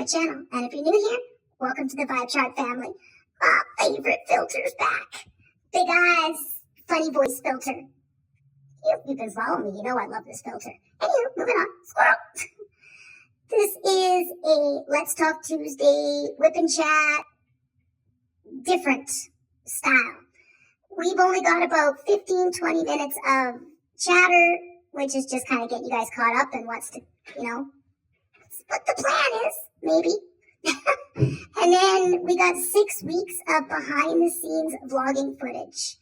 my channel. And if you're new here, welcome to the Vibetribe family. My favorite filter's back. Big eyes, funny voice filter. You've been following me, you know I love this filter. Anywho, moving on. Squirrel. This is a Let's Talk Tuesday whip and chat, different style. We've only got about 15-20 minutes of chatter, which is just kind of getting you guys caught up in what's to, what the plan is, maybe. And then we got 6 weeks of behind the scenes vlogging footage.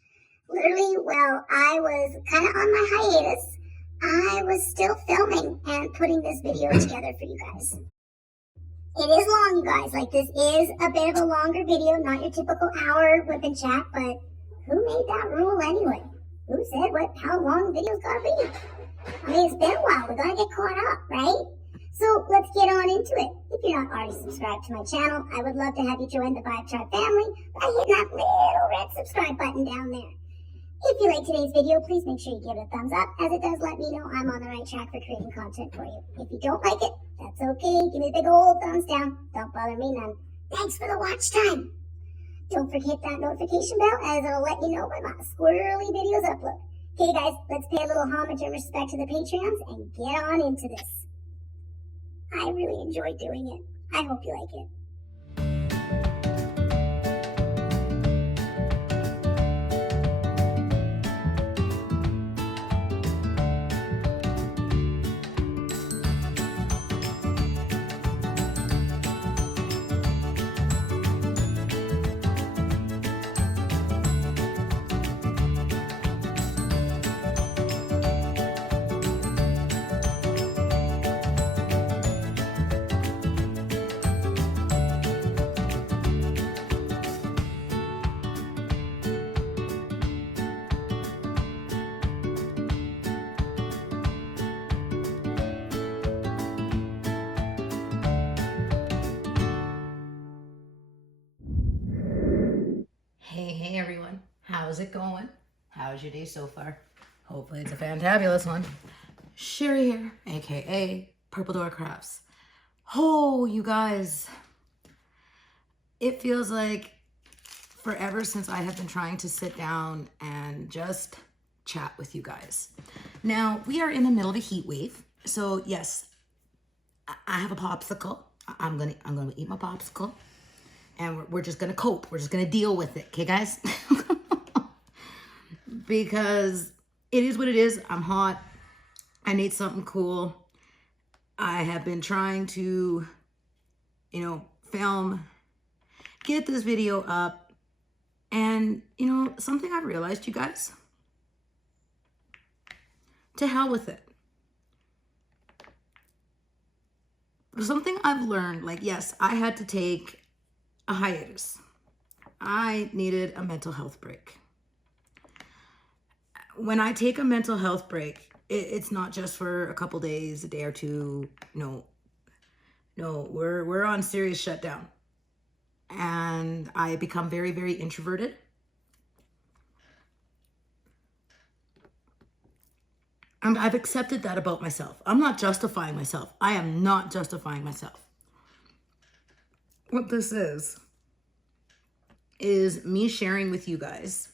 Literally, while I was kind of on my hiatus, I was still filming and putting this video together for you guys. It is long, you guys. Like, this is a bit of a longer video, not your typical hour whip and chat, but who made that rule anyway? Who said how long videos gotta be? I mean, it's been a while. We gotta get caught up, right? So let's get on into it. If you're not already subscribed to my channel, I would love to have you join the Vibetribe family by hitting that little red subscribe button down there. If you like today's video, please make sure you give it a thumbs up, as it does let me know I'm on the right track for creating content for you. If you don't like it, that's okay. Give me a big old thumbs down. Don't bother me none. Thanks for the watch time. Don't forget that notification bell, as it'll let you know when my squirrely videos upload. Okay, guys, let's pay a little homage and respect to the Patreons and get on into this. I really enjoy doing it. I hope you like it. Hey everyone, how's it going? How's your day so far? Hopefully it's a fantabulous one. Sherry here, aka PurpleDoorCrafts. Oh, you guys, it feels like forever since I have been trying to sit down and just chat with you guys. Now, we are in the middle of a heat wave, so yes, I have a popsicle. I'm gonna eat my popsicle. And we're just going to cope. We're just going to deal with it. Okay, guys? Because it is what it is. I'm hot. I need something cool. I have been trying to, film, get this video up. And, something I've realized, you guys, to hell with it. Something I've learned, yes, I had to take a hiatus. I needed a mental health break. When I take a mental health break, it's not just for a couple days, a day or two. No, we're on serious shutdown. And I become very, very introverted. And I've accepted that about myself. I'm not justifying myself. I am not justifying myself. What this is me sharing with you guys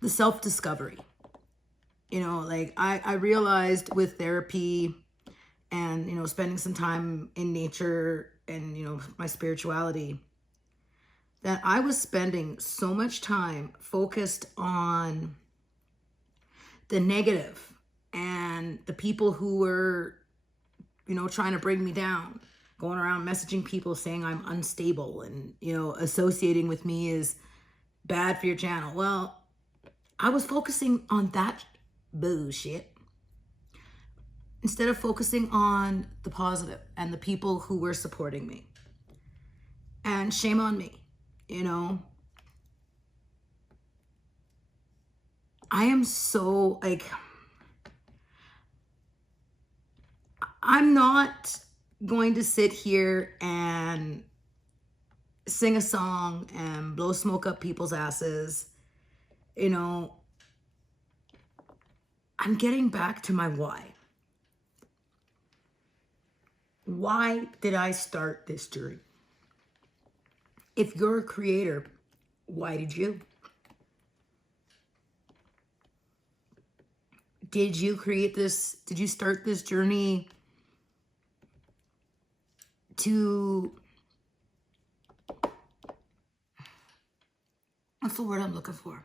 the self-discovery. I realized with therapy and, spending some time in nature and, my spirituality, that I was spending so much time focused on the negative and the people who were, trying to bring me down. Going around messaging people saying I'm unstable and, associating with me is bad for your channel. Well, I was focusing on that bullshit instead of focusing on the positive and the people who were supporting me. And shame on me, I am so, I'm not going to sit here and sing a song and blow smoke up people's asses. I'm getting back to my why. Why did I start this journey? If you're a creator, why did you? Did you create this? Did you start this journey to, what's the word I'm looking for?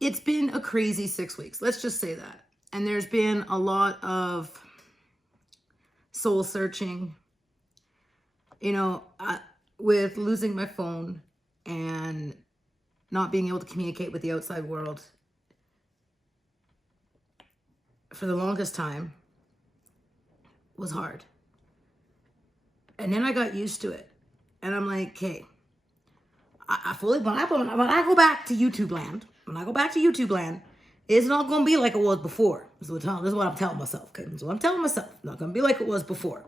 It's been a crazy 6 weeks. Let's just say that. And there's been a lot of soul searching, you know, with losing my phone and not being able to communicate with the outside world for the longest time was hard. And then I got used to it. And I'm like, okay, I fully, when I go back to YouTube land, it's not going to be like it was before. This is what I'm telling myself. Okay? This is what I'm telling myself. It's not going to be like it was before.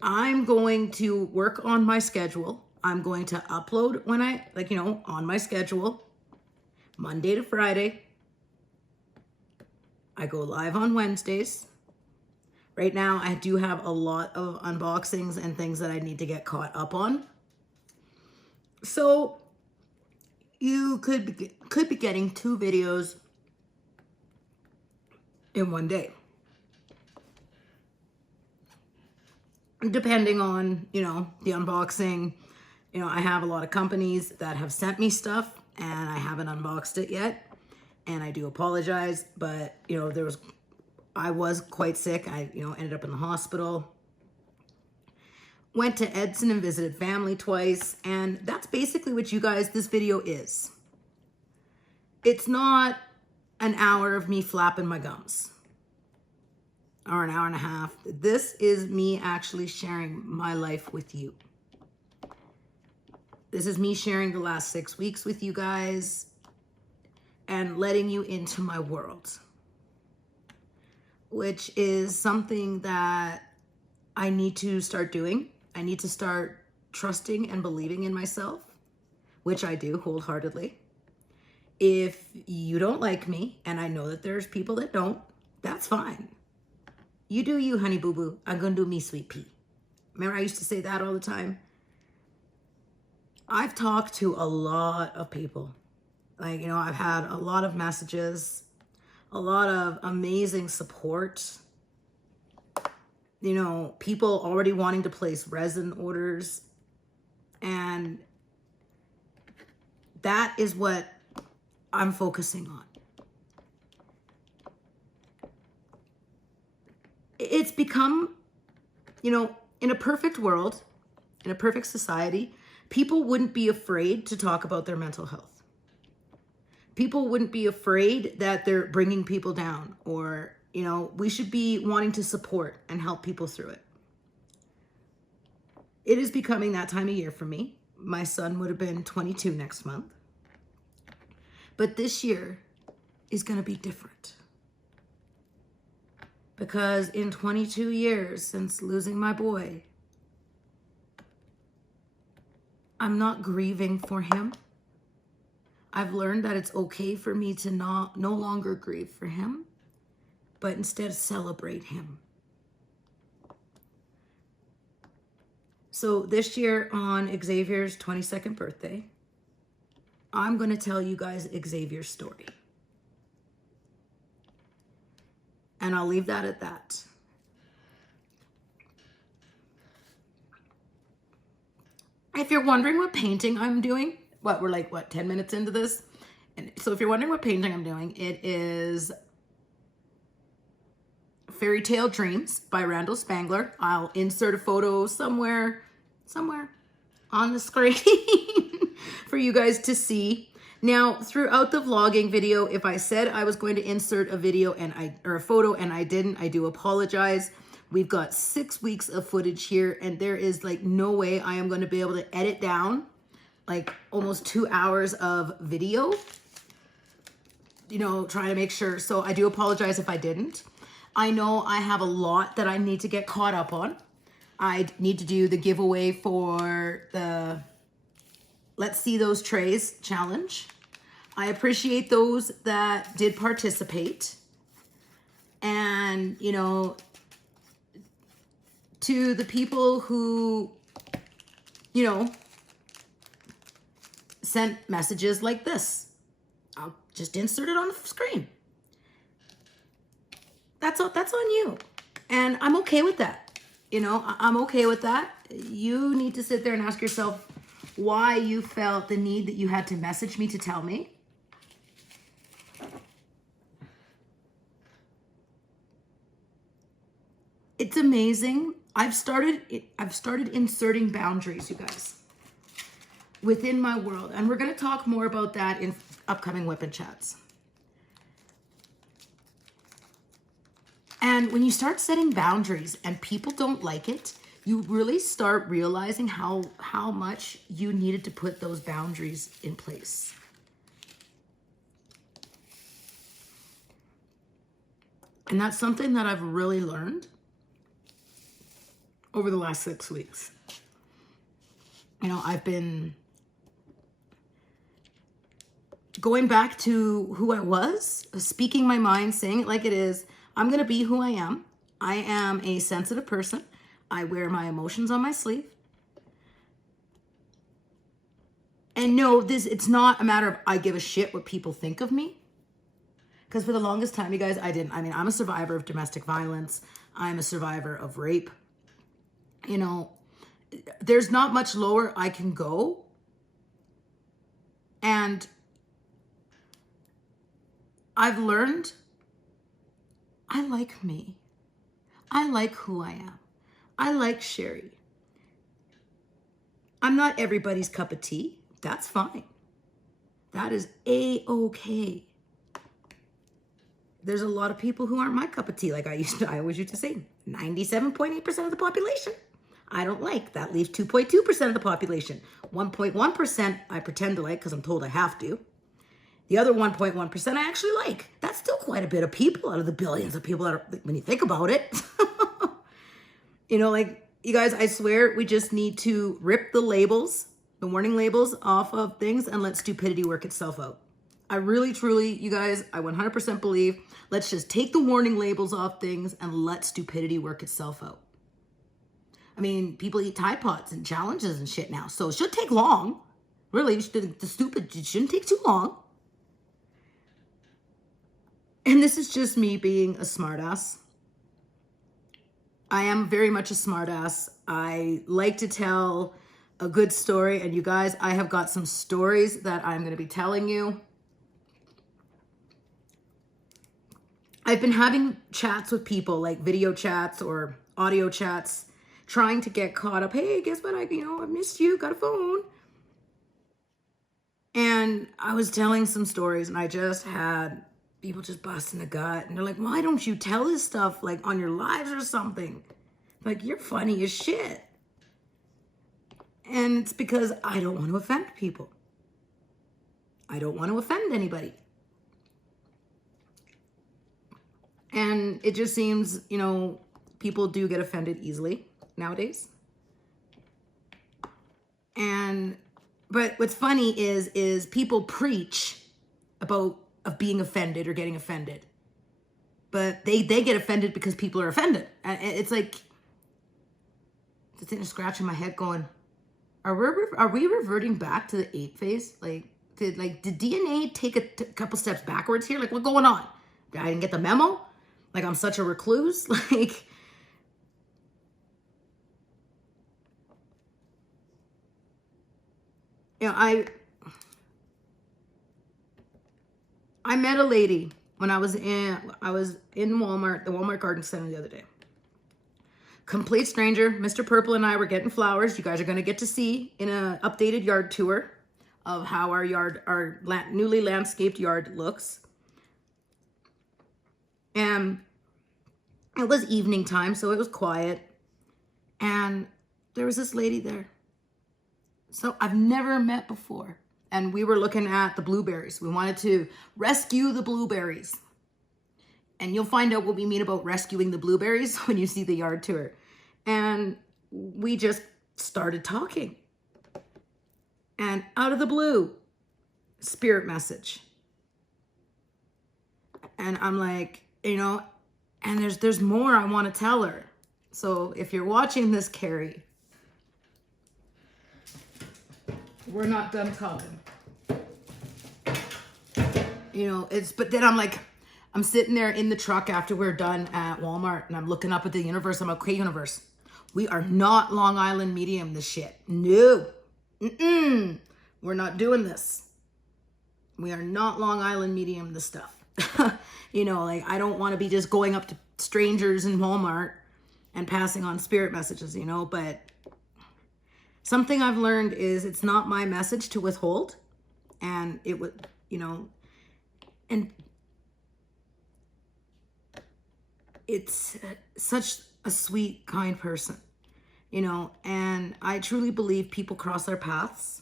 I'm going to work on my schedule. I'm going to upload when I, on my schedule, Monday to Friday. I go live on Wednesdays. Right now, I do have a lot of unboxings and things that I need to get caught up on. So you could be getting 2 videos in one day. Depending on, the unboxing. I have a lot of companies that have sent me stuff and I haven't unboxed it yet. And I do apologize, but, I was quite sick. I, ended up in the hospital. Went to Edson and visited family twice. And that's basically what this video is. It's not an hour of me flapping my gums. Or an hour and a half. This is me actually sharing my life with you. This is me sharing the last 6 weeks with you guys and letting you into my world, which is something that I need to start doing. I need to start trusting and believing in myself, which I do wholeheartedly. If you don't like me, and I know that there's people that don't, that's fine. You do you, honey boo boo. I'm gonna do me, sweet pea. Remember I used to say that all the time? I've talked to a lot of people. I've had a lot of messages, a lot of amazing support. People already wanting to place resin orders. And that is what I'm focusing on. It's become, in a perfect world, in a perfect society, people wouldn't be afraid to talk about their mental health. People wouldn't be afraid that they're bringing people down, or, we should be wanting to support and help people through it. It is becoming that time of year for me. My son would have been 22 next month. But this year is going to be different. Because in 22 years since losing my boy, I'm not grieving for him. I've learned that it's okay for me to no longer grieve for him, but instead celebrate him. So this year on Xavier's 22nd birthday, I'm going to tell you guys Xavier's story. And I'll leave that at that. If you're wondering what painting I'm doing, we're 10 minutes into this? And so if you're wondering what painting I'm doing, it is Fairy Tale Dreams by Randall Spangler. I'll insert a photo somewhere on the screen for you guys to see. Now, throughout the vlogging video, if I said I was going to insert a video or a photo and I didn't, I do apologize. We've got 6 weeks of footage here, and there is no way I am going to be able to edit down almost 2 hours of video, trying to make sure. So I do apologize if I didn't. I know I have a lot that I need to get caught up on. I need to do the giveaway for the Let's See Those Trays challenge. I appreciate those that did participate. And, you know, to the people who, you know, sent messages like this, I'll just insert it on the screen. That's on you. And I'm okay with that. You know, I'm okay with that. You need to sit there and ask yourself why you felt the need that you had to message me to tell me. It's amazing. I've started inserting boundaries, you guys, within my world. And we're going to talk more about that in upcoming weapon chats. And when you start setting boundaries and people don't like it, you really start realizing how much you needed to put those boundaries in place. And that's something that I've really learned over the last 6 weeks. You know, I've been going back to who I was, speaking my mind, saying it like it is. I'm going to be who I am. I am a sensitive person. I wear my emotions on my sleeve. And no, it's not a matter of I give a shit what people think of me. Because for the longest time, you guys, I didn't. I mean, I'm a survivor of domestic violence. I'm a survivor of rape. You know, there's not much lower I can go. And I've learned I like me. I like who I am. I like Sherry. I'm not everybody's cup of tea. That's fine. That is A-okay. There's a lot of people who aren't my cup of tea. Like I always used to say, 97.8% of the population I don't like. That leaves 2.2% of the population. 1.1% I pretend to like because I'm told I have to. The other 1.1% I actually like. That's still quite a bit of people out of the billions of people when you think about it. You know, like, you guys, I swear we just need to rip the labels, the warning labels off of things and let stupidity work itself out. I really, truly, you guys, I 100% believe, let's just take the warning labels off things and let stupidity work itself out. I mean, people eat Tide Pods and challenges and shit now, so it should take long. Really, it shouldn't take too long. And this is just me being a smartass. I am very much a smartass. I like to tell a good story, and you guys, I have got some stories that I'm going to be telling you. I've been having chats with people, like video chats or audio chats, trying to get caught up. Hey, guess what? I missed you, got a phone. And I was telling some stories, and I just had people just busting the gut. And they're like, why don't you tell this stuff like on your lives or something? Like, you're funny as shit. And it's because I don't want to offend people. I don't want to offend anybody. And it just seems, you know, people do get offended easily nowadays. But what's funny is people preach about of being offended or getting offended. But they get offended because people are offended. And it's like, it's sitting scratching my head going, are we reverting back to the ape phase? Like, did DNA take a couple steps backwards here? Like, what's going on? I didn't get the memo? Like, I'm such a recluse? Like, you know, I met a lady when I was in Walmart, the Walmart Garden Center the other day. Complete stranger. Mr. Purple and I were getting flowers. You guys are going to get to see in an updated yard tour of how our newly landscaped yard looks. And it was evening time, so it was quiet. And there was this lady there. So I've never met before. And we were looking at the blueberries. We wanted to rescue the blueberries. And you'll find out what we mean about rescuing the blueberries when you see the yard tour. And we just started talking. And out of the blue, spirit message. And I'm like, you know, and there's more I want to tell her. So if you're watching this, Carrie, we're not done talking. You know, but then I'm like, I'm sitting there in the truck after we're done at Walmart, and I'm looking up at the universe. I'm like, okay, universe, we are not Long Island medium this shit. No. We're not doing this. We are not Long Island medium this stuff. You know, like, I don't want to be just going up to strangers in Walmart and passing on spirit messages, you know, but something I've learned is it's not my message to withhold. And it would, you know, and it's such a sweet, kind person, you know, and I truly believe people cross our paths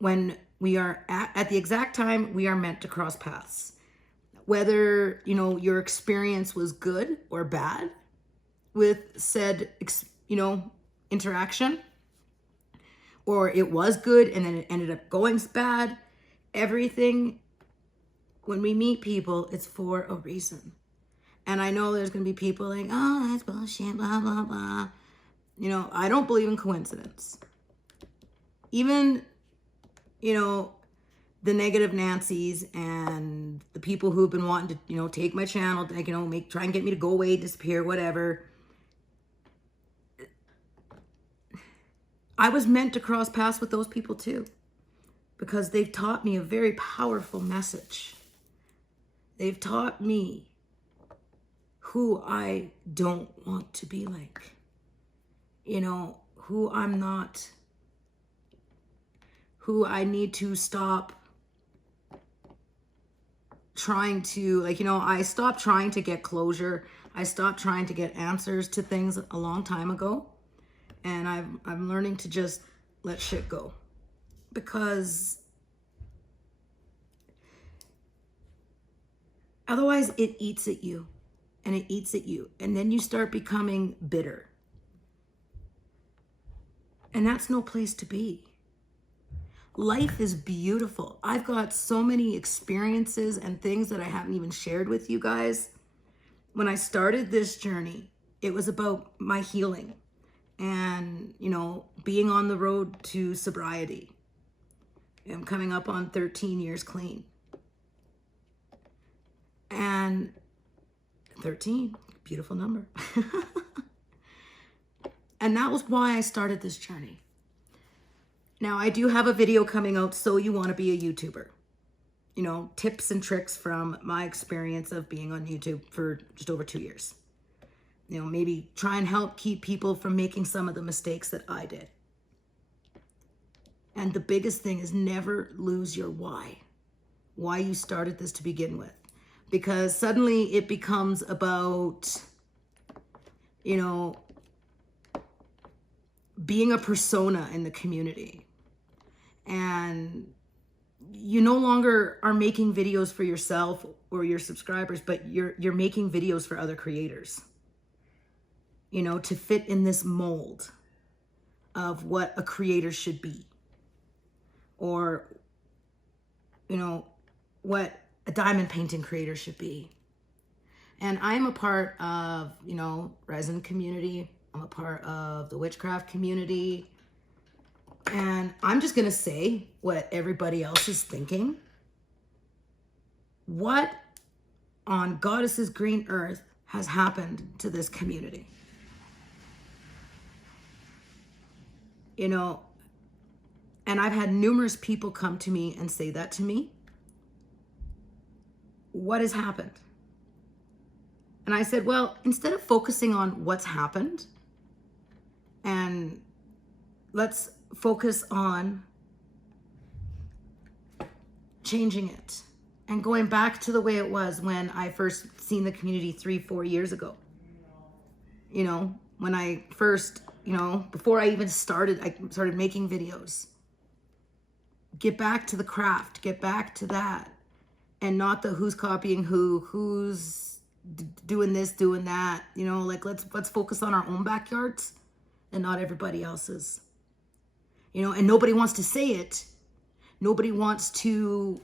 when we are at the exact time we are meant to cross paths. Whether, you know, your experience was good or bad with said, you know, interaction, or it was good and then it ended up going bad, everything, when we meet people, it's for a reason. And I know there's going to be people like, oh, that's bullshit, blah, blah, blah. You know, I don't believe in coincidence. Even, you know, the negative Nancys and the people who've been wanting to, you know, take my channel, like, you know, try and get me to go away, disappear, whatever. I was meant to cross paths with those people too, because they've taught me a very powerful message. They've taught me who I don't want to be like, you know, who I'm not, who I need to stop trying to, like, you know, I stopped trying to get closure. I stopped trying to get answers to things a long time ago. And I'm learning to just let shit go, because otherwise it eats at you and it eats at you. And then you start becoming bitter. And that's no place to be. Life is beautiful. I've got so many experiences and things that I haven't even shared with you guys. When I started this journey, it was about my healing and, you know, being on the road to sobriety. I'm coming up on 13 years clean. And 13, beautiful number. And that was why I started this journey. Now, I do have a video coming out, So You Want to Be a YouTuber. You know, tips and tricks from my experience of being on YouTube for just over 2 years. You know, maybe try and help keep people from making some of the mistakes that I did. And the biggest thing is never lose your why you started this to begin with. Because suddenly it becomes about, you know, being a persona in the community. And you no longer are making videos for yourself or your subscribers, but you're making videos for other creators, you know, to fit in this mold of what a creator should be, or, you know, what a diamond painting creator should be. And I'm a part of, you know, resin community. I'm a part of the witchcraft community. And I'm just going to say what everybody else is thinking. What on Goddess's green earth has happened to this community? You know, and I've had numerous people come to me and say that to me. What has happened? And I said, well, instead of focusing on what's happened, and let's focus on changing it and going back to the way it was when I first seen the community 3-4 years ago. You know, when I first, you know, before I even started, I started making videos. Get back to the craft, get back to that. And not the who's copying who's doing this, doing that. You know, like let's focus on our own backyards and not everybody else's. You know, and nobody wants to say it. Nobody wants to,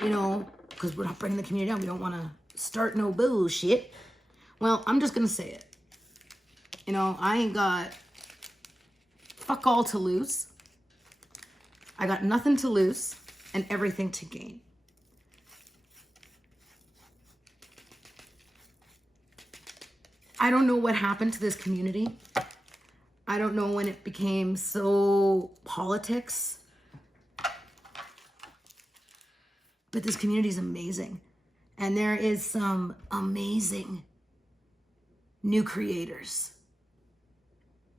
you know, because we're not bringing the community down. We don't want to start no bullshit. Well, I'm just going to say it. You know, I ain't got fuck all to lose. I got nothing to lose and everything to gain. I don't know what happened to this community. I don't know when it became so politics. But this community is amazing. And there is some amazing new creators.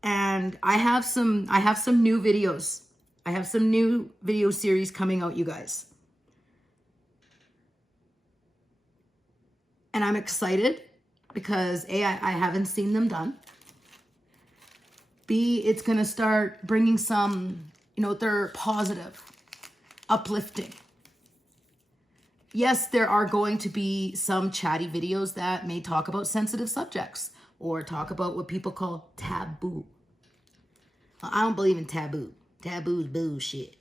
And I have some new videos. I have some new video series coming out, you guys. And I'm excited because A, I haven't seen them done. B, it's gonna start bringing some, you know, they're positive, uplifting. Yes, there are going to be some chatty videos that may talk about sensitive subjects or talk about what people call taboo. I don't believe in taboo. Taboo is bullshit.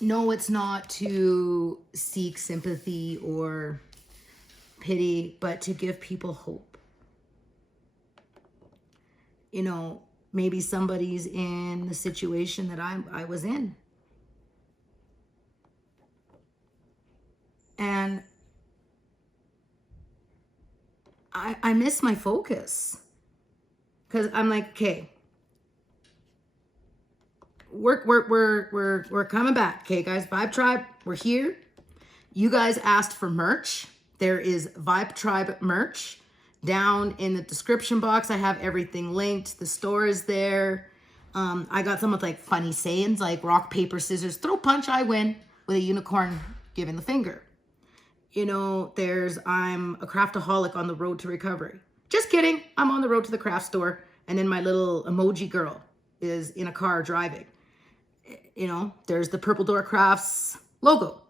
No, it's not to seek sympathy or pity, but to give people hope. You know, maybe somebody's in the situation that I was in. And I miss my focus. Because I'm like, okay, we're coming back. Okay, guys, Vibetribe, we're here. You guys asked for merch. There is Vibetribe merch. Down in the description box, I have everything linked. The store is there. I got some with like funny sayings like rock, paper, scissors, throw punch, I win, with a unicorn giving the finger. You know, there's I'm a craftaholic on the road to recovery. Just kidding. I'm on the road to the craft store. And then my little emoji girl is in a car driving. You know, there's the PurpleDoorCrafts logo.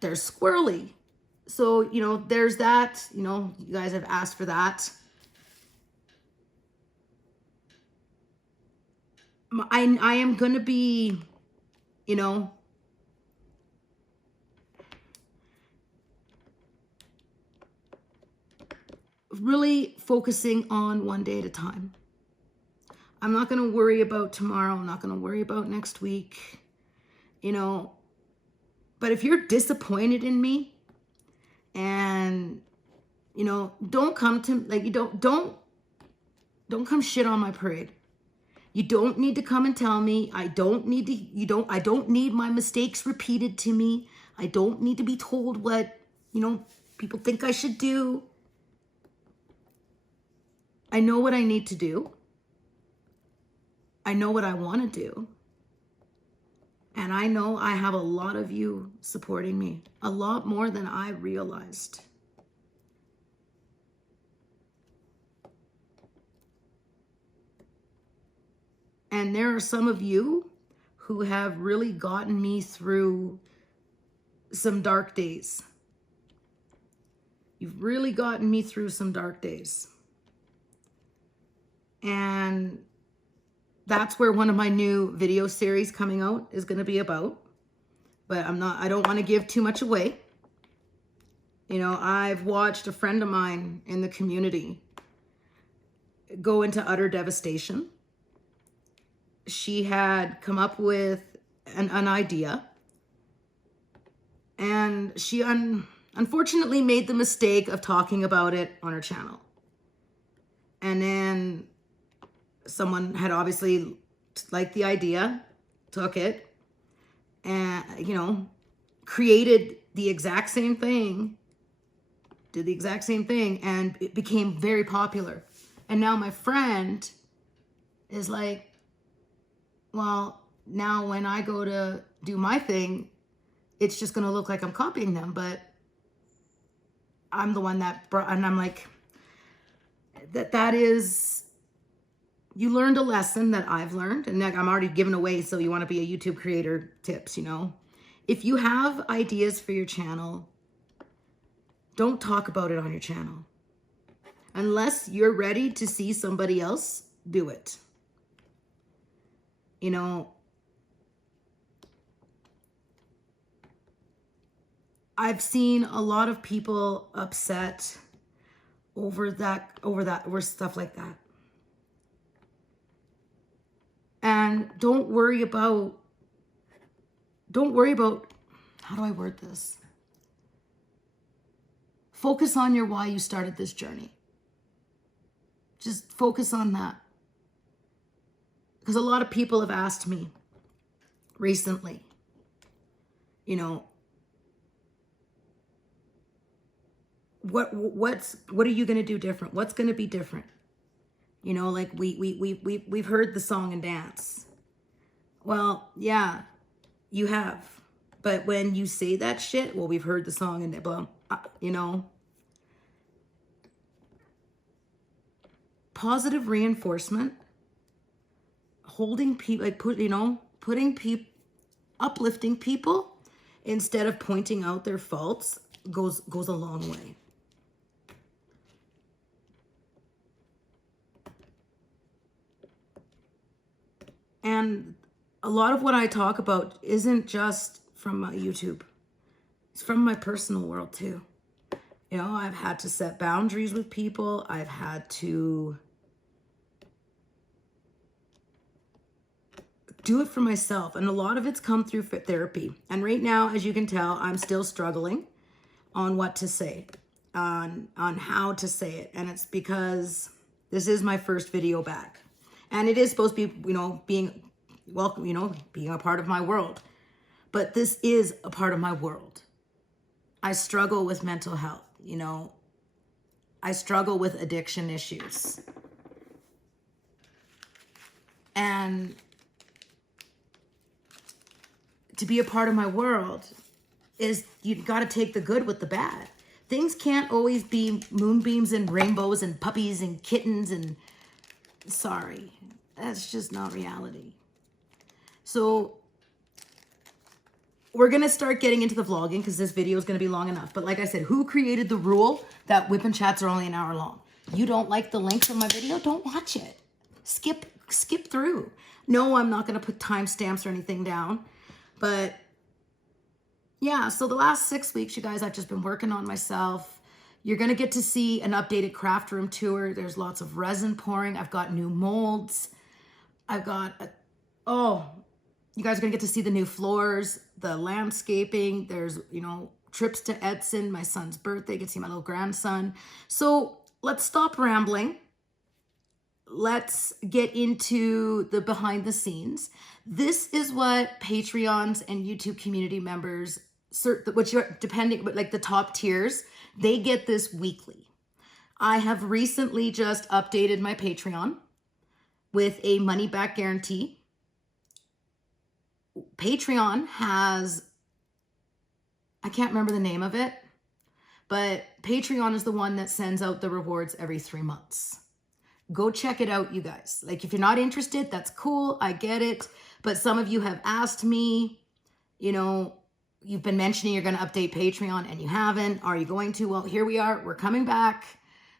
There's Squirrely. So, you know, there's that. You know, you guys have asked for that. I am going to be, you know, really focusing on one day at a time. I'm not going to worry about tomorrow. I'm not going to worry about next week, you know. But if you're disappointed in me and, you know, don't come to, like, you don't come shit on my parade. You don't need to come and tell me. I don't need to, I don't need my mistakes repeated to me. I don't need to be told what, you know, people think I should do. I know what I need to do. I know what I want to do. And I know I have a lot of you supporting me, a lot more than I realized. And there are some of you who have really gotten me through some dark days. You've really gotten me through some dark days. And that's where one of my new video series coming out is going to be about. But I don't want to give too much away. You know, I've watched a friend of mine in the community go into utter devastation. She had come up with an idea. And she unfortunately made the mistake of talking about it on her channel. And then someone had obviously liked the idea, took it, and, you know, created the exact same thing, did the exact same thing, and it became very popular. And now my friend is like, well, now when I go to do my thing, it's just going to look like I'm copying them, but I'm the one that brought, and I'm like, that is, you learned a lesson that I've learned, and I'm already giving away, so you want to be a YouTube creator tips, you know. If you have ideas for your channel, don't talk about it on your channel. Unless you're ready to see somebody else do it. You know, I've seen a lot of people upset over stuff like that. And don't worry about, how do I word this? Focus on your why you started this journey. Just focus on that. Because a lot of people have asked me recently, you know, what are you going to do different? What's going to be different? You know, like we've heard the song and dance. Well, yeah, you have. But when you say that shit, well, we've heard the song and blah, you know, positive reinforcement, holding people, like putting people, uplifting people instead of pointing out their faults goes a long way. And a lot of what I talk about isn't just from my YouTube. It's from my personal world too. You know, I've had to set boundaries with people. I've had to do it for myself. And a lot of it's come through therapy. And right now, as you can tell, I'm still struggling on what to say, on how to say it. And it's because this is my first video back. And it is supposed to be, you know, being welcome, you know, being a part of my world. But this is a part of my world. I struggle with mental health, you know. I struggle with addiction issues. And to be a part of my world is you've got to take the good with the bad. Things can't always be moonbeams and rainbows and puppies and kittens and sorry, that's just not reality. So we're going to start getting into the vlogging because this video is going to be long enough. But like I said, who created the rule that whip and chats are only an hour long? You don't like the length of my video? Don't watch it. Skip through. No, I'm not going to put timestamps or anything down. But yeah, so the last 6 weeks, you guys, I've just been working on myself. You're going to get to see an updated craft room tour. There's lots of resin pouring. I've got new molds. I've got, you guys are going to get to see the new floors, the landscaping. There's, you know, trips to Edson, my son's birthday. Get to see my little grandson. So let's stop rambling. Let's get into the behind the scenes. This is what Patreons and YouTube community members, which are depending, but like the top tiers, they get this weekly. I have recently just updated my Patreon with a money back guarantee. Patreon has, I can't remember the name of it, but Patreon is the one that sends out the rewards every 3 months. Go check it out, you guys. Like, if you're not interested, that's cool. I get it. But some of you have asked me, you know, you've been mentioning you're going to update Patreon and you haven't. Are you going to? Well, here we are. We're coming back.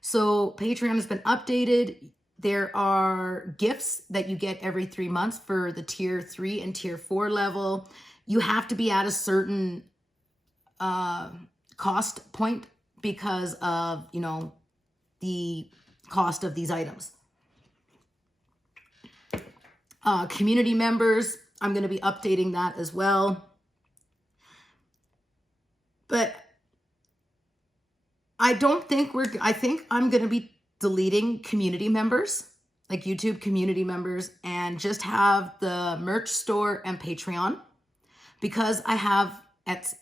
So Patreon has been updated. There are gifts that you get every 3 months for the tier 3 and tier 4 level. You have to be at a certain cost point because of, you know, the cost of these items. Community members, I'm going to be updating that as well. But I think I'm going to be deleting community members, like YouTube community members, and just have the merch store and Patreon, because I have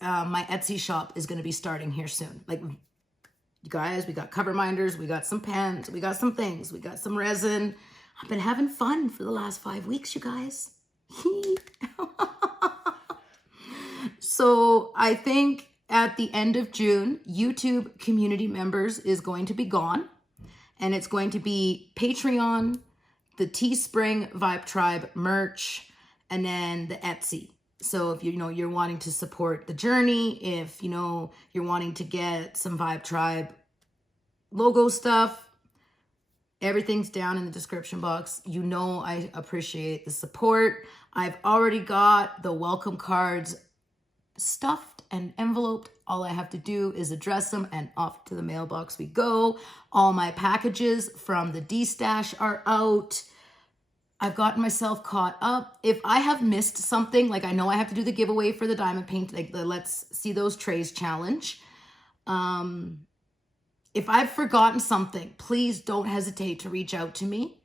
my Etsy shop is going to be starting here soon. Like, you guys, we got cover minders, we got some pens, we got some things, we got some resin. I've been having fun for the last 5 weeks, you guys. So I think at the end of June, YouTube community members is going to be gone. And it's going to be Patreon, the Teespring Vibetribe merch, and then the Etsy. So if you're wanting to support the journey, if you're wanting to get some Vibetribe logo stuff, Everything's down in the description box. You know I appreciate the support. I've already got the welcome cards stuffed and enveloped. All I have to do is address them and off to the mailbox we go. All my packages from the D-stash are out. I've gotten myself caught up. If I have missed something, like I know I have to do the giveaway for the diamond paint, like the Let's See Those Trays challenge. If I've forgotten something, please don't hesitate to reach out to me.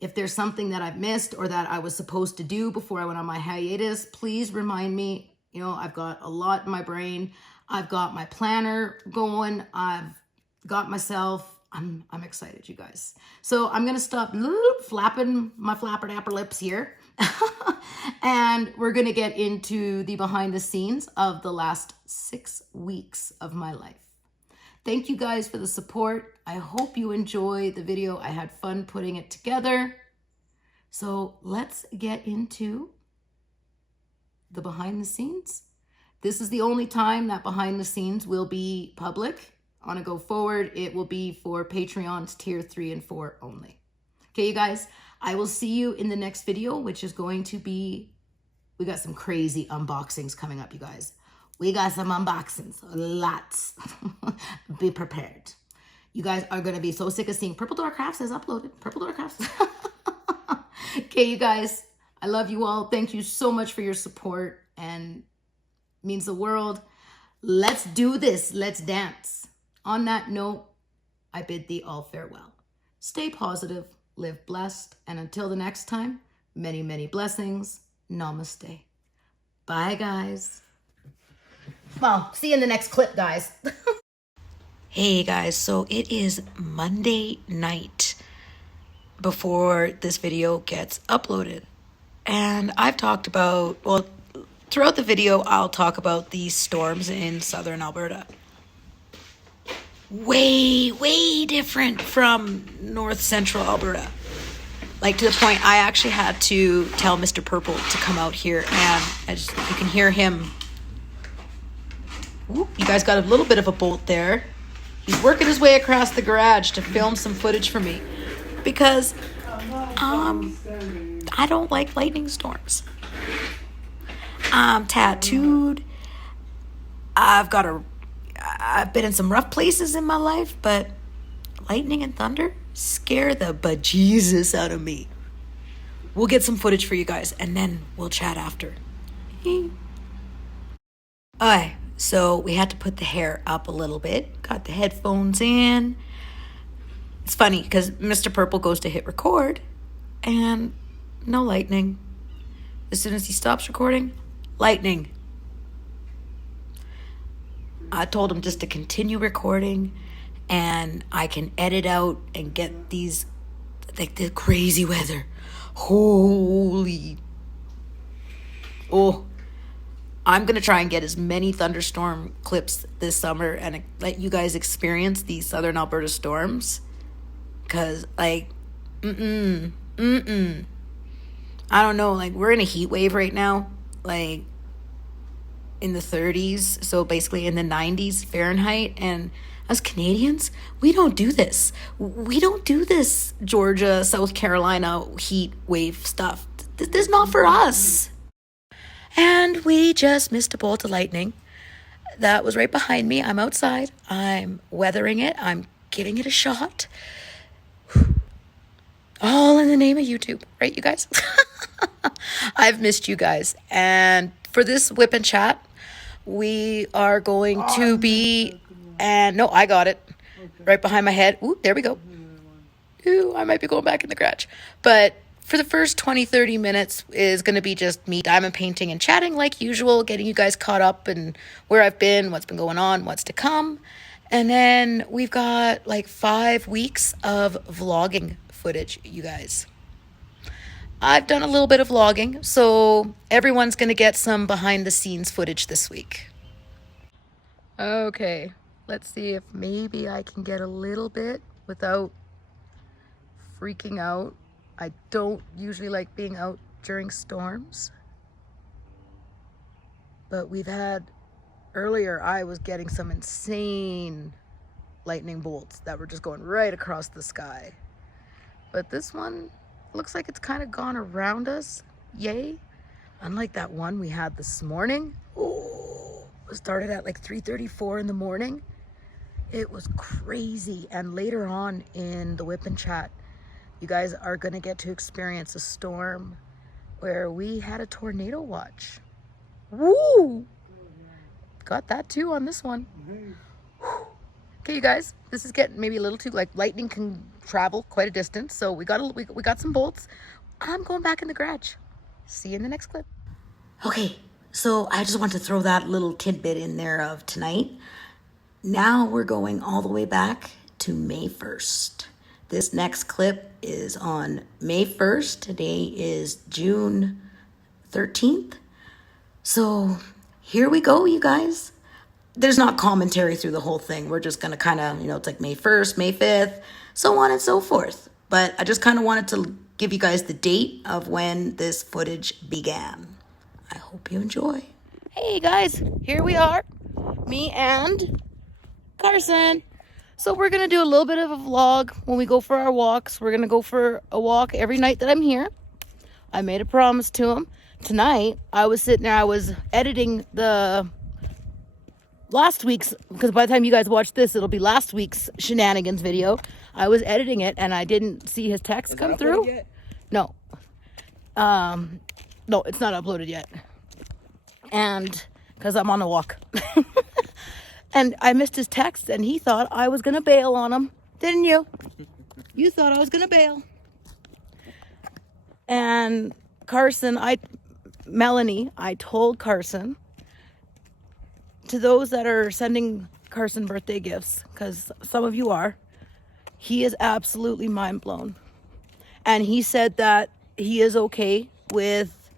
If there's something that I've missed or that I was supposed to do before I went on my hiatus, please remind me. You know, I've got a lot in my brain. I've got my planner going. I've got myself. I'm excited, you guys. So I'm going to stop flapping my flapper-dapper lips here. And we're going to get into the behind the scenes of the last 6 weeks of my life. Thank you guys for the support. I hope you enjoy the video. I had fun putting it together. So let's get into the behind the scenes. This is the only time that behind the scenes will be public. On a go forward, it will be for Patreon's tier 3 and 4 only. Okay, you guys, I will see you in the next video, which is going to be, we got some crazy unboxings coming up, you guys. We got some unboxings, lots. Be prepared. You guys are going to be so sick of seeing PurpleDoorCrafts has uploaded. PurpleDoorCrafts. Okay, you guys, I love you all. Thank you so much for your support, and it means the world. Let's do this. Let's dance. On that note, I bid thee all farewell. Stay positive, live blessed, and until the next time, many, many blessings. Namaste. Bye, guys. Well, see you in the next clip, guys. Hey, guys, so it is Monday night before this video gets uploaded. And I've talked about, well, throughout the video, I'll talk about these storms in southern Alberta. Way different from north central Alberta. Like, to the point I actually had to tell Mr. Purple to come out here, and you can hear him. Ooh, you guys got a little bit of a bolt there. He's working his way across the garage to film some footage for me because I don't like lightning storms. I'm tattooed. I've been in some rough places in my life, but lightning and thunder scare the bejesus out of me. We'll get some footage for you guys, and then we'll chat after. Alright, so we had to put the hair up a little bit. Got the headphones in. It's funny, because Mr. Purple goes to hit record, and no lightning. As soon as he stops recording, lightning. I told him just to continue recording, and I can edit out and get these, like, the crazy weather. Holy. Oh, I'm going to try and get as many thunderstorm clips this summer and let you guys experience these southern Alberta storms. Because, like, I don't know, like, we're in a heat wave right now. Like, in the 30s, so basically in the 90s Fahrenheit, and as Canadians, we don't do this. We don't do this Georgia, South Carolina heat wave stuff. This is not for us. And we just missed a bolt of lightning. That was right behind me. I'm outside. I'm weathering it. I'm giving it a shot. All in the name of YouTube, right, you guys? I've missed you guys. And for this whip and chat, we are going to be, and no, I got it right behind my head. Ooh, there we go. Ooh, I might be going back in the garage. But for the first 20-30 minutes is going to be just me diamond painting and chatting like usual, getting you guys caught up and where I've been, what's been going on, what's to come. And then we've got like 5 weeks of vlogging footage, you guys. I've done a little bit of vlogging, so everyone's going to get some behind the scenes footage this week. Okay, let's see if maybe I can get a little bit without freaking out. I don't usually like being out during storms, but we've had, earlier I was getting some insane lightning bolts that were just going right across the sky. But this one looks like it's kind of gone around us. Yay. Unlike that one we had this morning. Oh, it started at like 3:34 in the morning. It was crazy. And later on in the Whip and Chat, you guys are going to get to experience a storm where we had a tornado watch. Woo! Got that too on this one. Okay, you guys, this is getting maybe a little too, like, lightning can travel quite a distance. So we got some bolts. I'm going back in the garage. See you in the next clip. Okay, so I just want to throw that little tidbit in there of tonight. Now we're going all the way back to May 1st. This next clip is on May 1st. Today is June 13th. So here we go, you guys. There's not commentary through the whole thing. We're just going to kind of, it's like May 1st, May 5th, so on and so forth. But I just kind of wanted to give you guys the date of when this footage began. I hope you enjoy. Hey guys, here we are. Me and Carson. So we're going to do a little bit of a vlog when we go for our walks. We're going to go for a walk every night that I'm here. I made a promise to him. Tonight, I was sitting there, I was editing the last week's, because by the time you guys watch this, it'll be last week's shenanigans video. I was editing it and I didn't see his text come through. Yet? No. No, it's not uploaded yet. And because I'm on a walk. And I missed his text and he thought I was going to bail on him. Didn't you? You thought I was going to bail. And Carson, Melanie, I told Carson, to those that are sending Carson birthday gifts, because some of you are, he is absolutely mind blown. And he said that he is okay with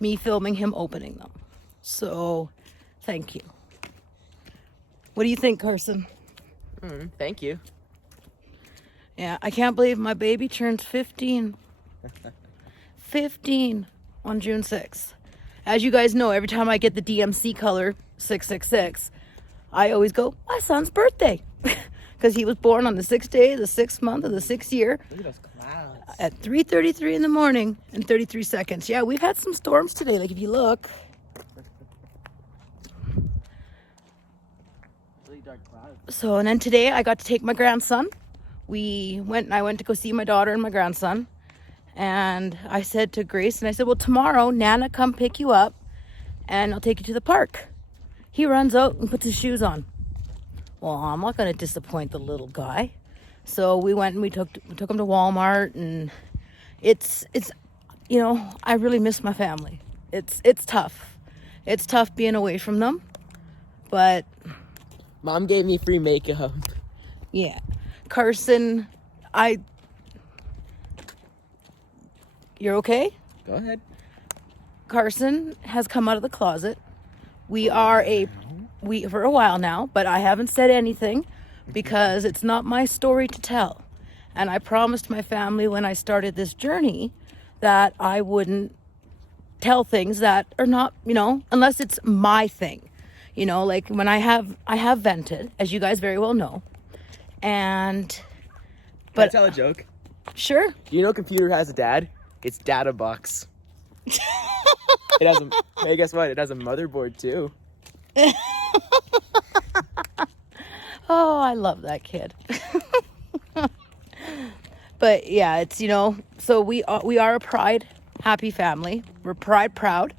me filming him opening them. So, thank you. What do you think, Carson? Thank you. Yeah, I can't believe my baby turns 15. 15 on June 6th. As you guys know, every time I get the DMC color 666, I always go, my son's birthday. Because he was born on the 6th day, the 6th month of the 6th year. Look at those clouds. At 3:33 in the morning and 33 seconds. Yeah, we've had some storms today. Like if you look. Really dark clouds. So, and then today I got to take my grandson. I went to go see my daughter and my grandson. And I said to Grace, and I said, well, tomorrow, Nana, come pick you up, and I'll take you to the park. He runs out and puts his shoes on. Well, I'm not going to disappoint the little guy. So we went and we took him to Walmart, and it's I really miss my family. It's tough. It's tough being away from them, but Mom gave me free makeup. Yeah. Carson, you're okay? Go ahead. Carson has come out of the closet. We for a while now, but I haven't said anything because it's not my story to tell. And I promised my family when I started this journey that I wouldn't tell things that are not, unless it's my thing. Like when I have vented, as you guys very well know. But Can I tell a joke? Sure. You know computer has a dad? It's Data Box. Hey, guess what? It has a motherboard too. Oh, I love that kid. But yeah, it's, so we are a pride happy family. We're pride proud.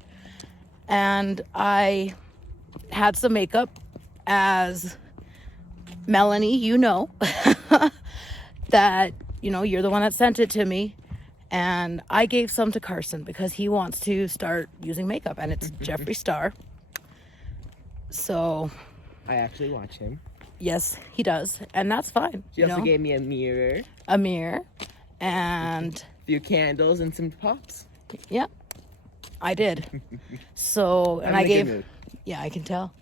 And I had some makeup, as Melanie, that, you're the one that sent it to me. And I gave some to Carson because he wants to start using makeup, and it's Jeffree Star. So I actually watch him. Yes, he does, and that's fine. She also gave me a mirror. A mirror, and a few candles and some pops. Yeah, I did. So, and I gave. Yeah, I can tell.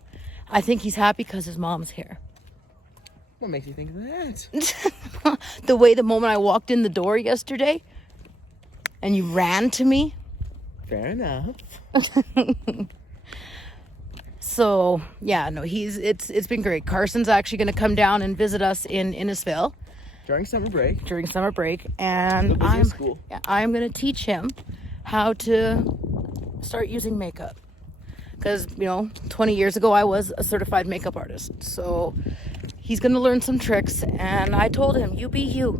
I think he's happy because his mom's here. What makes you think of that? The moment I walked in the door yesterday, and you ran to me. Fair enough. So yeah, no, it's been great. Carson's actually going to come down and visit us in Innisfail, During summer break. And He'll be in school. I'm going to teach him how to start using makeup. Because, 20 years ago, I was a certified makeup artist. So he's going to learn some tricks. And I told him, you be you.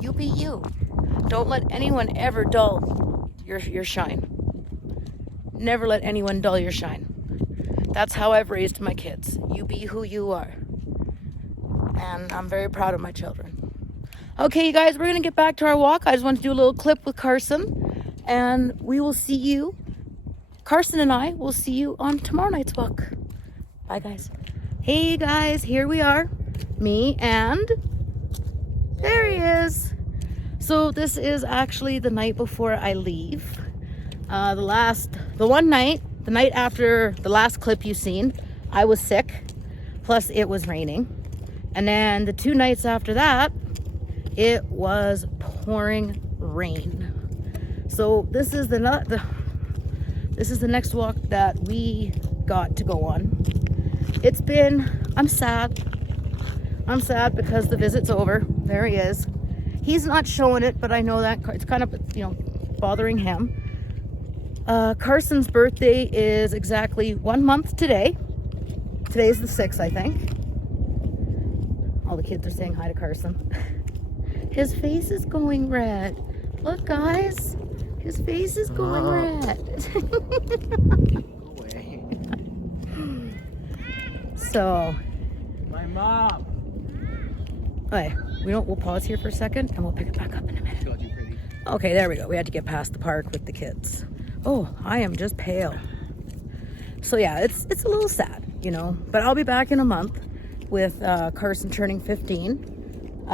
You be you. Don't let anyone ever dull your shine. Never let anyone dull your shine. That's how I've raised my kids. You be who you are. And I'm very proud of my children. Okay, you guys, we're going to get back to our walk. I just want to do a little clip with Carson. And we will see you. Carson and I will see you on tomorrow night's walk. Bye, guys. Hey, guys, here we are. Me and... There he is. So this is actually the night before I leave. The night after the last clip you seen, I was sick. Plus it was raining. And then the 2 nights after that, it was pouring rain. So this is the next walk that we got to go on. I'm sad. I'm sad because the visit's over. There he is. He's not showing it, but I know that it's kind of, bothering him. Carson's birthday is exactly 1 month today. Today's the 6th, I think. All the kids are saying hi to Carson. His face is going red. Look, guys. His face is going red. Go away. So. My mom. Okay, we'll pause here for a second and we'll pick it back up in a minute. God, you're pretty. Okay, there we go. We had to get past the park with the kids. Oh, I am just pale. So yeah, it's a little sad, but I'll be back in a month with Carson turning 15.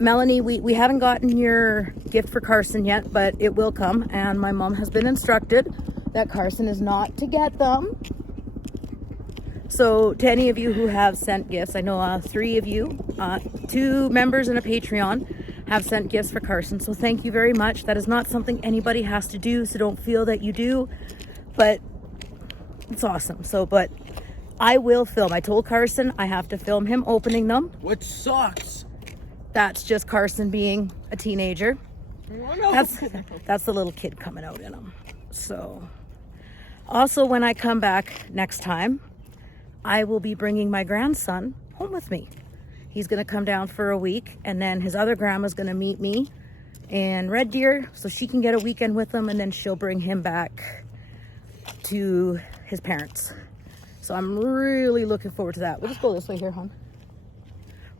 Melanie, we haven't gotten your gift for Carson yet, but it will come. And my mom has been instructed that Carson is not to get them. So to any of you who have sent gifts, I know 3 of you, 2 members and a Patreon have sent gifts for Carson. So thank you very much. That is not something anybody has to do, so don't feel that you do, but it's awesome. But I will film. I told Carson I have to film him opening them. Which sucks. That's just Carson being a teenager. Oh, no. That's the little kid coming out in him. So also when I come back next time, I will be bringing my grandson home with me. He's going to come down for a week, and then his other grandma's going to meet me in Red Deer so she can get a weekend with him, and then she'll bring him back to his parents. So I'm really looking forward to that. We'll just go this way here, hon.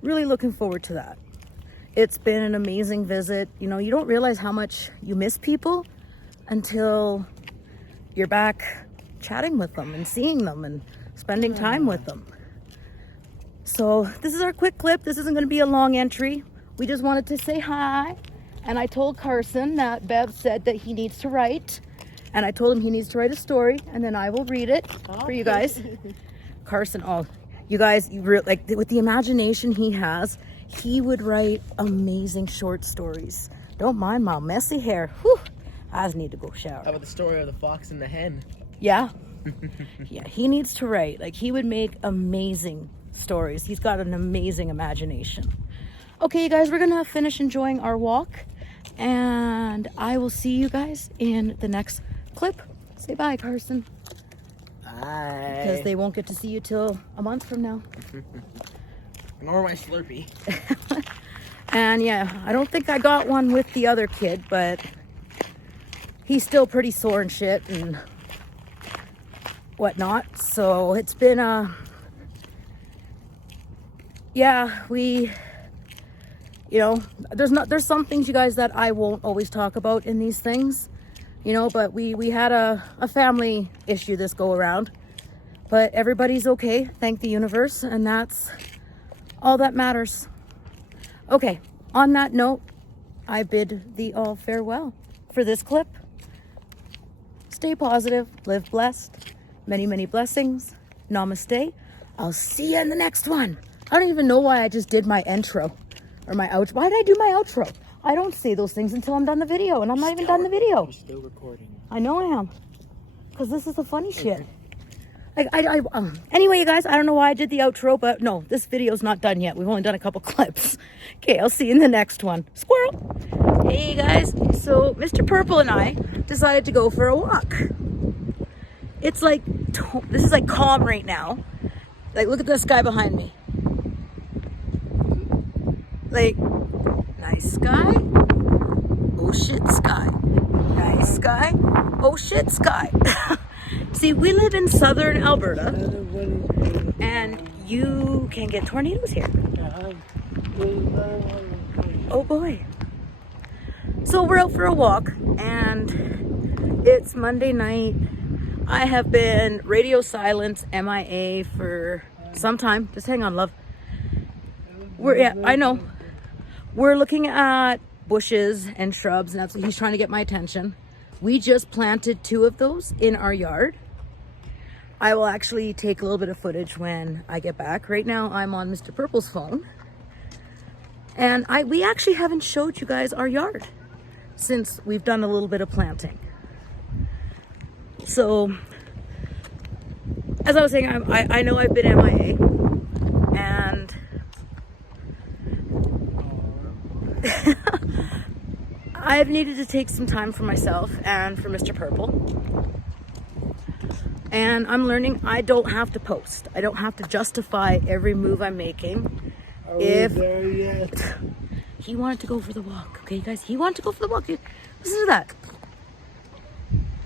Really looking forward to that. It's been an amazing visit. You don't realize how much you miss people until you're back chatting with them and seeing them and spending time with them. So this is our quick clip. This isn't going to be a long entry. We just wanted to say hi. And I told Carson that Bev said that he needs to write. And I told him he needs to write a story, and then I will read it for you guys. Carson, you guys, like with the imagination he has, he would write amazing short stories. Don't mind my messy hair. Whew, I just need to go shower. How about the story of the fox and the hen? Yeah. Yeah, he needs to write. Like, he would make amazing stories. He's got an amazing imagination. Okay, you guys, we're gonna finish enjoying our walk, and I will see you guys in the next clip. Say bye, Carson. Bye. Because they won't get to see you till a month from now. Nor my Slurpee. And yeah, I don't think I got one with the other kid, but he's still pretty sore and shit and whatnot. So it's been there's some things, you guys, that I won't always talk about in these things, but we had a family issue this go around, but everybody's okay, thank the universe, and that's all that matters. Okay, on that note, I bid thee all farewell for this clip. Stay positive, live blessed, many, many blessings. Namaste. I'll see you in the next one. I don't even know why I just did my intro or my outro. Why did I do my outro? I don't say those things until I'm done the video, and I'm not even done the video. We're still recording. I know I am, because this is the funny shit. Anyway, you guys, I don't know why I did the outro, but no, this video's not done yet. We've only done a couple clips. Okay, I'll see you in the next one. Squirrel. Hey, guys. So Mr. Purple and I decided to go for a walk. It's like, this is like calm right now. Like, look at the sky behind me. Like, nice sky. Oh shit, sky. Nice sky. Oh shit, sky. See, we live in southern Alberta, and you can get tornadoes here. Oh boy. So we're out for a walk, and it's Monday night. I have been radio silence, MIA, for some time. Just hang on, love. I know. We're looking at bushes and shrubs, and that's what he's trying to get my attention. We just planted 2 of those in our yard. I will actually take a little bit of footage when I get back. Right now, I'm on Mr. Purple's phone. And we actually haven't showed you guys our yard since we've done a little bit of planting. So, as I was saying, I know I've been MIA, and I've needed to take some time for myself and for Mr. Purple. And I'm learning I don't have to post. I don't have to justify every move I'm making. Are we there yet? He wanted to go for the walk, okay, guys? He wanted to go for the walk. Listen to that.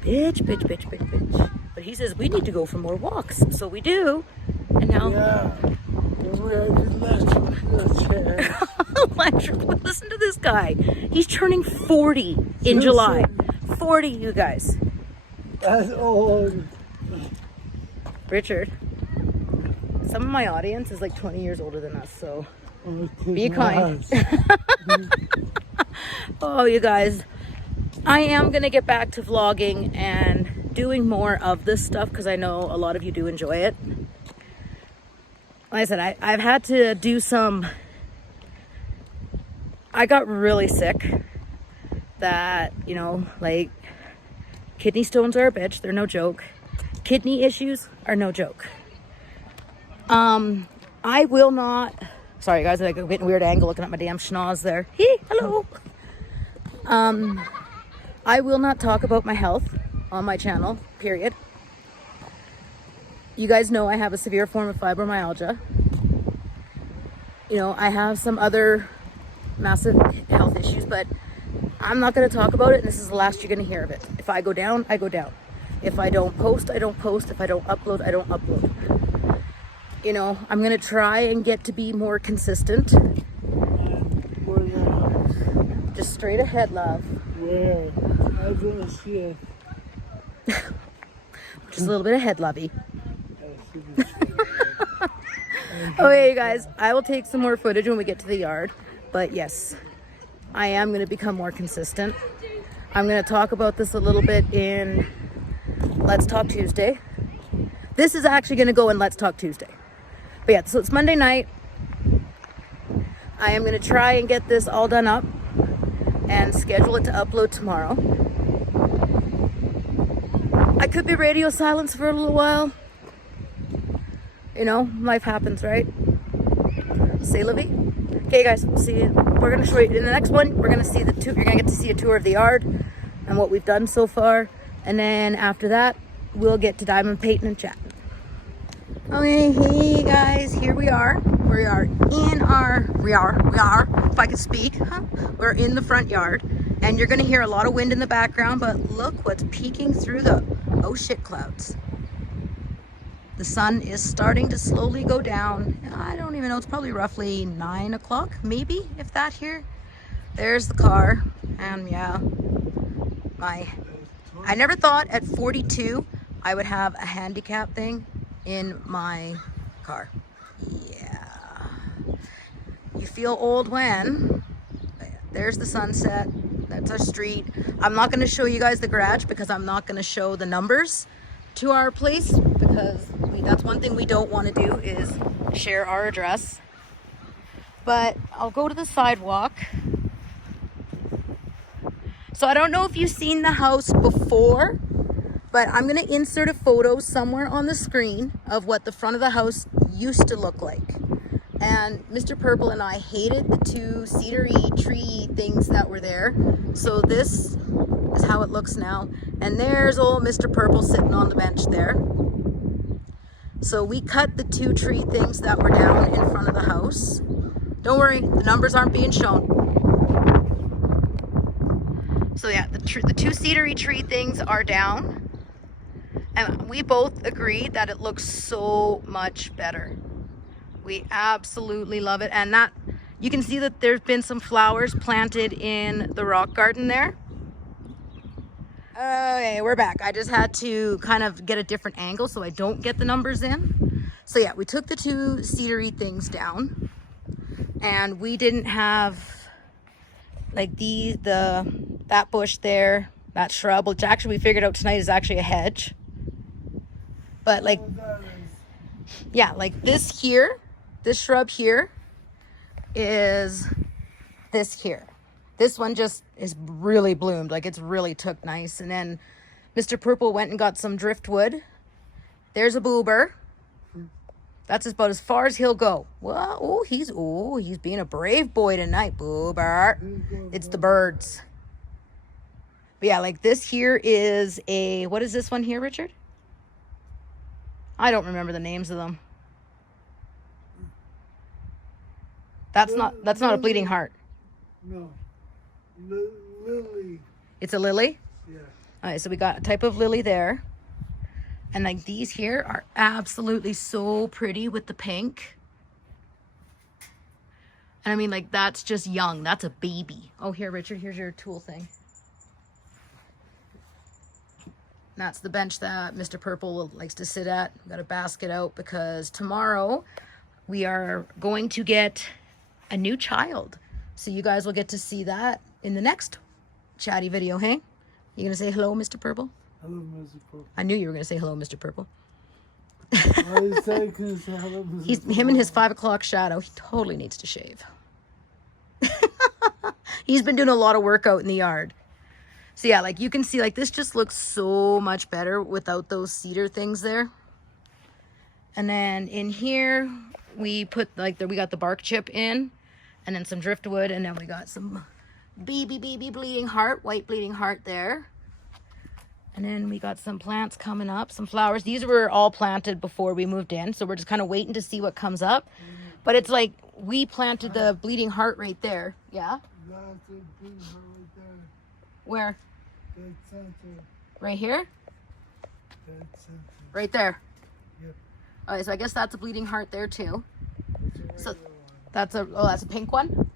Bitch, bitch, bitch, bitch, bitch. But he says we need to go for more walks. So we do. And now... Yeah. Listen to this guy. He's turning 40 in July. 40, you guys. That's old. Richard, some of my audience is like 20 years older than us, so be kind. Oh, you guys, I am going to get back to vlogging and doing more of this stuff because I know a lot of you do enjoy it. Like I said, I've had to do some... I got really sick that, you know, like, kidney stones are a bitch. They're no joke. Kidney issues are no joke. I will not... Sorry, guys, I got a bit weird angle looking at my damn schnoz there. Hey, hello. I will not talk about my health on my channel, period. You guys know I have a severe form of fibromyalgia. You know, I have some other massive health issues, but I'm not going to talk about it, and this is the last you're going to hear of it. If I go down, I go down. If I don't post, I don't post. If I don't upload, I don't upload. You know, I'm going to try and get to be more consistent. Just straight ahead, love. Where? I don't see it. Just a little bit ahead, lovey. Okay, you guys, I will take some more footage when we get to the yard. But yes, I am going to become more consistent. I'm going to talk about this a little bit in Let's Talk Tuesday. This is actually going to go in Let's Talk Tuesday. But yeah, so it's Monday night. I am going to try and get this all done up and schedule it to upload tomorrow. I could be radio silence for a little while. You know, life happens, right? Say, Livy. Okay, guys, we'll see you. We're going to show you in the next one. We're going to see the tour. You're going to get to see a tour of the yard and what we've done so far. And then after that, we'll get to diamond painting and chatting. Okay, hey guys, here we are. We are in our, if I could speak, huh? We're in the front yard. And you're going to hear a lot of wind in the background, but look what's peeking through the oh shit clouds. The sun is starting to slowly go down. I don't even know, it's probably roughly 9 o'clock, maybe, if that here. There's the car, and yeah, I never thought at 42 I would have a handicap thing in my car. Yeah. You feel old when, there's the sunset, that's our street. I'm not gonna show you guys the garage because I'm not gonna show the numbers to our place because that's one thing we don't want to do is share our address. But I'll go to the sidewalk. So I don't know if you've seen the house before, but But I'm going to insert a photo somewhere on the screen of what the front of the house used to look like. And Mr. Purple and I hated the 2 cedar-y tree things that were there. So this is how it looks now. And there's old Mr. Purple sitting on the bench there. So we cut the 2 tree things that were down in front of the house. Don't worry, the numbers aren't being shown. So yeah, the 2 cedar-y tree things are down. And we both agree that it looks so much better. We absolutely love it. And that, you can see that there's been some flowers planted in the rock garden there. Okay, we're back. I just had to kind of get a different angle so I don't get the numbers in. So yeah, we took the 2 cedar-y things down, and we didn't have like that bush there, that shrub, which actually we figured out tonight is actually a hedge. But like, yeah, like this here, this shrub here is this here. This one just is really bloomed, like it's really took nice. And then Mr. Purple went and got some driftwood. There's a boober. That's about as far as he'll go. Well, he's being a brave boy tonight, boober. It's the birds. But yeah, like this here is a, what is this one here, Richard? I don't remember the names of them. That's not a bleeding heart. No. Lily. It's a lily? Yeah. All right, so we got a type of lily there. And like these here are absolutely so pretty with the pink. And I mean, like, that's just young. That's a baby. Oh, here, Richard, here's your tool thing. That's the bench that Mr. Purple likes to sit at. We've got a basket out because tomorrow we are going to get a new child. So you guys will get to see that in the next chatty video, hey? You gonna say hello, Mr. Purple? Hello, Mr. Purple. I knew you were gonna say hello, Mr. Purple. I say hello, Mr. Purple. Him and his 5 o'clock shadow, he totally needs to shave. He's been doing a lot of work out in the yard. So yeah, like you can see, like this just looks so much better without those cedar things there. And then in here, we put like we got the bark chip in, and then some driftwood, and then we got some baby bleeding heart, white bleeding heart there. And then we got some plants coming up, some flowers. These were all planted before we moved in, so we're just kind of waiting to see what comes up. But it's like we planted the bleeding heart right there. Yeah? That's a bleeding heart right there. Where? Dead center. Right here? Dead center. Right there. Yep. All right, so I guess that's a bleeding heart there too. That's a So regular one. that's a pink one?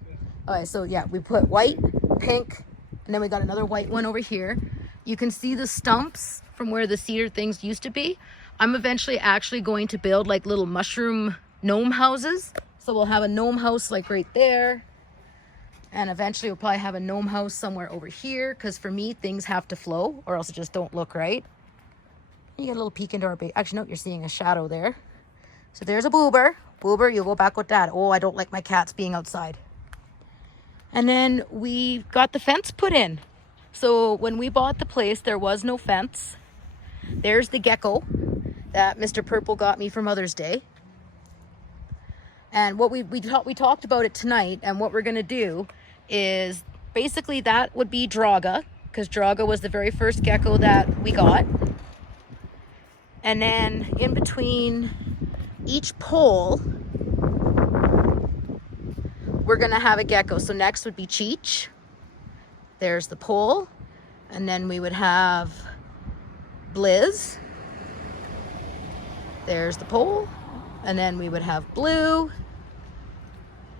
All right, so yeah, we put white, pink, and then we got another white one over here. You can see the stumps from where the cedar things used to be. I'm eventually actually going to build like little mushroom gnome houses. So we'll have a gnome house like right there. And eventually we'll probably have a gnome house somewhere over here, because for me, things have to flow or else it just don't look right. You get a little peek into our base. Actually, no, you're seeing a shadow there. So there's a boober. Boober, you go back with dad. Oh, I don't like my cats being outside. And then we got the fence put in. So when we bought the place, there was no fence. There's the gecko that Mr. Purple got me for Mother's Day. And what we talked about it tonight, and what we're going to do is basically that would be Draga, because Draga was the very first gecko that we got. And then in between each pole, we're going to have a gecko. So next would be Cheech. There's the pole. And then we would have Blizz. There's the pole. And then we would have Blue.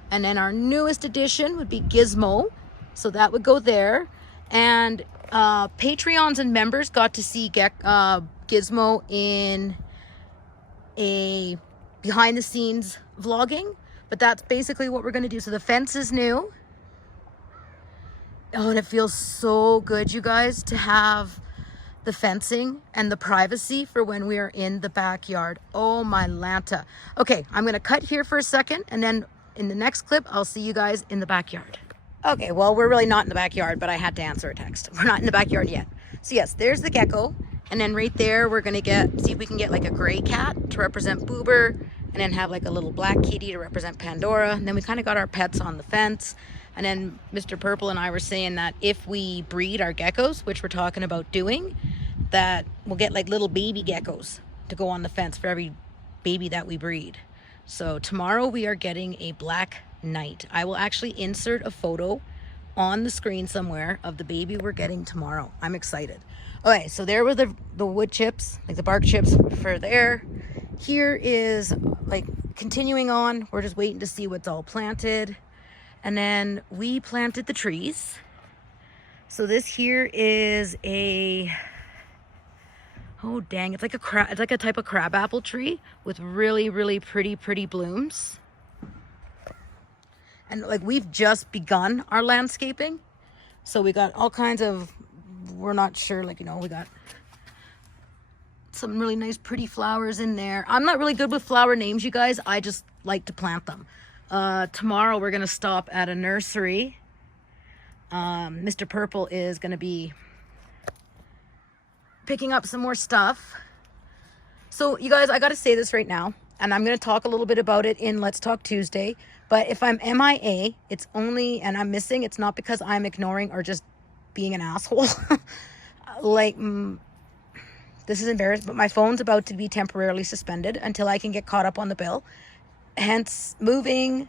And then our newest addition would be Gizmo. So that would go there. And Patreons and members got to see Gizmo in a behind the scenes vlogging. But that's basically what we're going to do. So the fence is new. Oh, and it feels so good, you guys, to have the fencing and the privacy for when we are in the backyard. Oh, my Lanta. Okay, I'm going to cut here for a second, and then in the next clip, I'll see you guys in the backyard. Okay, well, we're really not in the backyard, but I had to answer a text. We're not in the backyard yet. So yes, there's the gecko, And then right there, we're gonna see if we can get like a gray cat to represent Boober, and then have like a little black kitty to represent Pandora. And then we kind of got our pets on the fence. And then Mr. Purple and I were saying that if we breed our geckos, which we're talking about doing, that we'll get like little baby geckos to go on the fence for every baby that we breed. So tomorrow we are getting a black knight. I will actually insert a photo on the screen somewhere of the baby we're getting tomorrow. I'm excited. Okay, so there were the wood chips, like the bark chips for there. Here is like continuing on. We're just waiting to see what's all planted. And then we planted the trees. So this here is oh dang, it's like a type of crabapple tree with really, really pretty blooms. And like we've just begun our landscaping. So we got all kinds of, we're not sure, like, you know, we got some really nice pretty flowers in there. I'm not really good with flower names, you guys. I just like to plant them. Tomorrow we're gonna stop at a nursery. Mr. Purple is gonna be picking up some more stuff. So you guys, I gotta say this right now, and I'm gonna talk a little bit about it in Let's Talk Tuesday. But if I'm MIA, it's only, and I'm missing, it's not because I'm ignoring or just being an asshole. Like, this is embarrassing, but my phone's about to be temporarily suspended until I can get caught up on the bill. Hence, moving,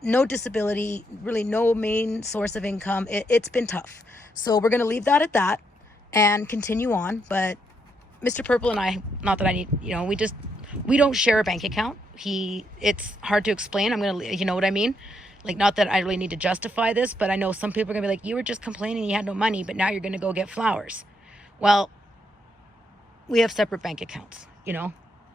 no disability, really no main source of income. It's been tough. So we're going to leave that at that and continue on. But Mr. Purple and I, not that I need, you know, we don't share a bank account. It's hard to explain. I'm going to, you know what I mean? Like, not that I really need to justify this, but I know some people are going to be like, you were just complaining you had no money, but now you're going to go get flowers. Well, we have separate bank accounts, you know.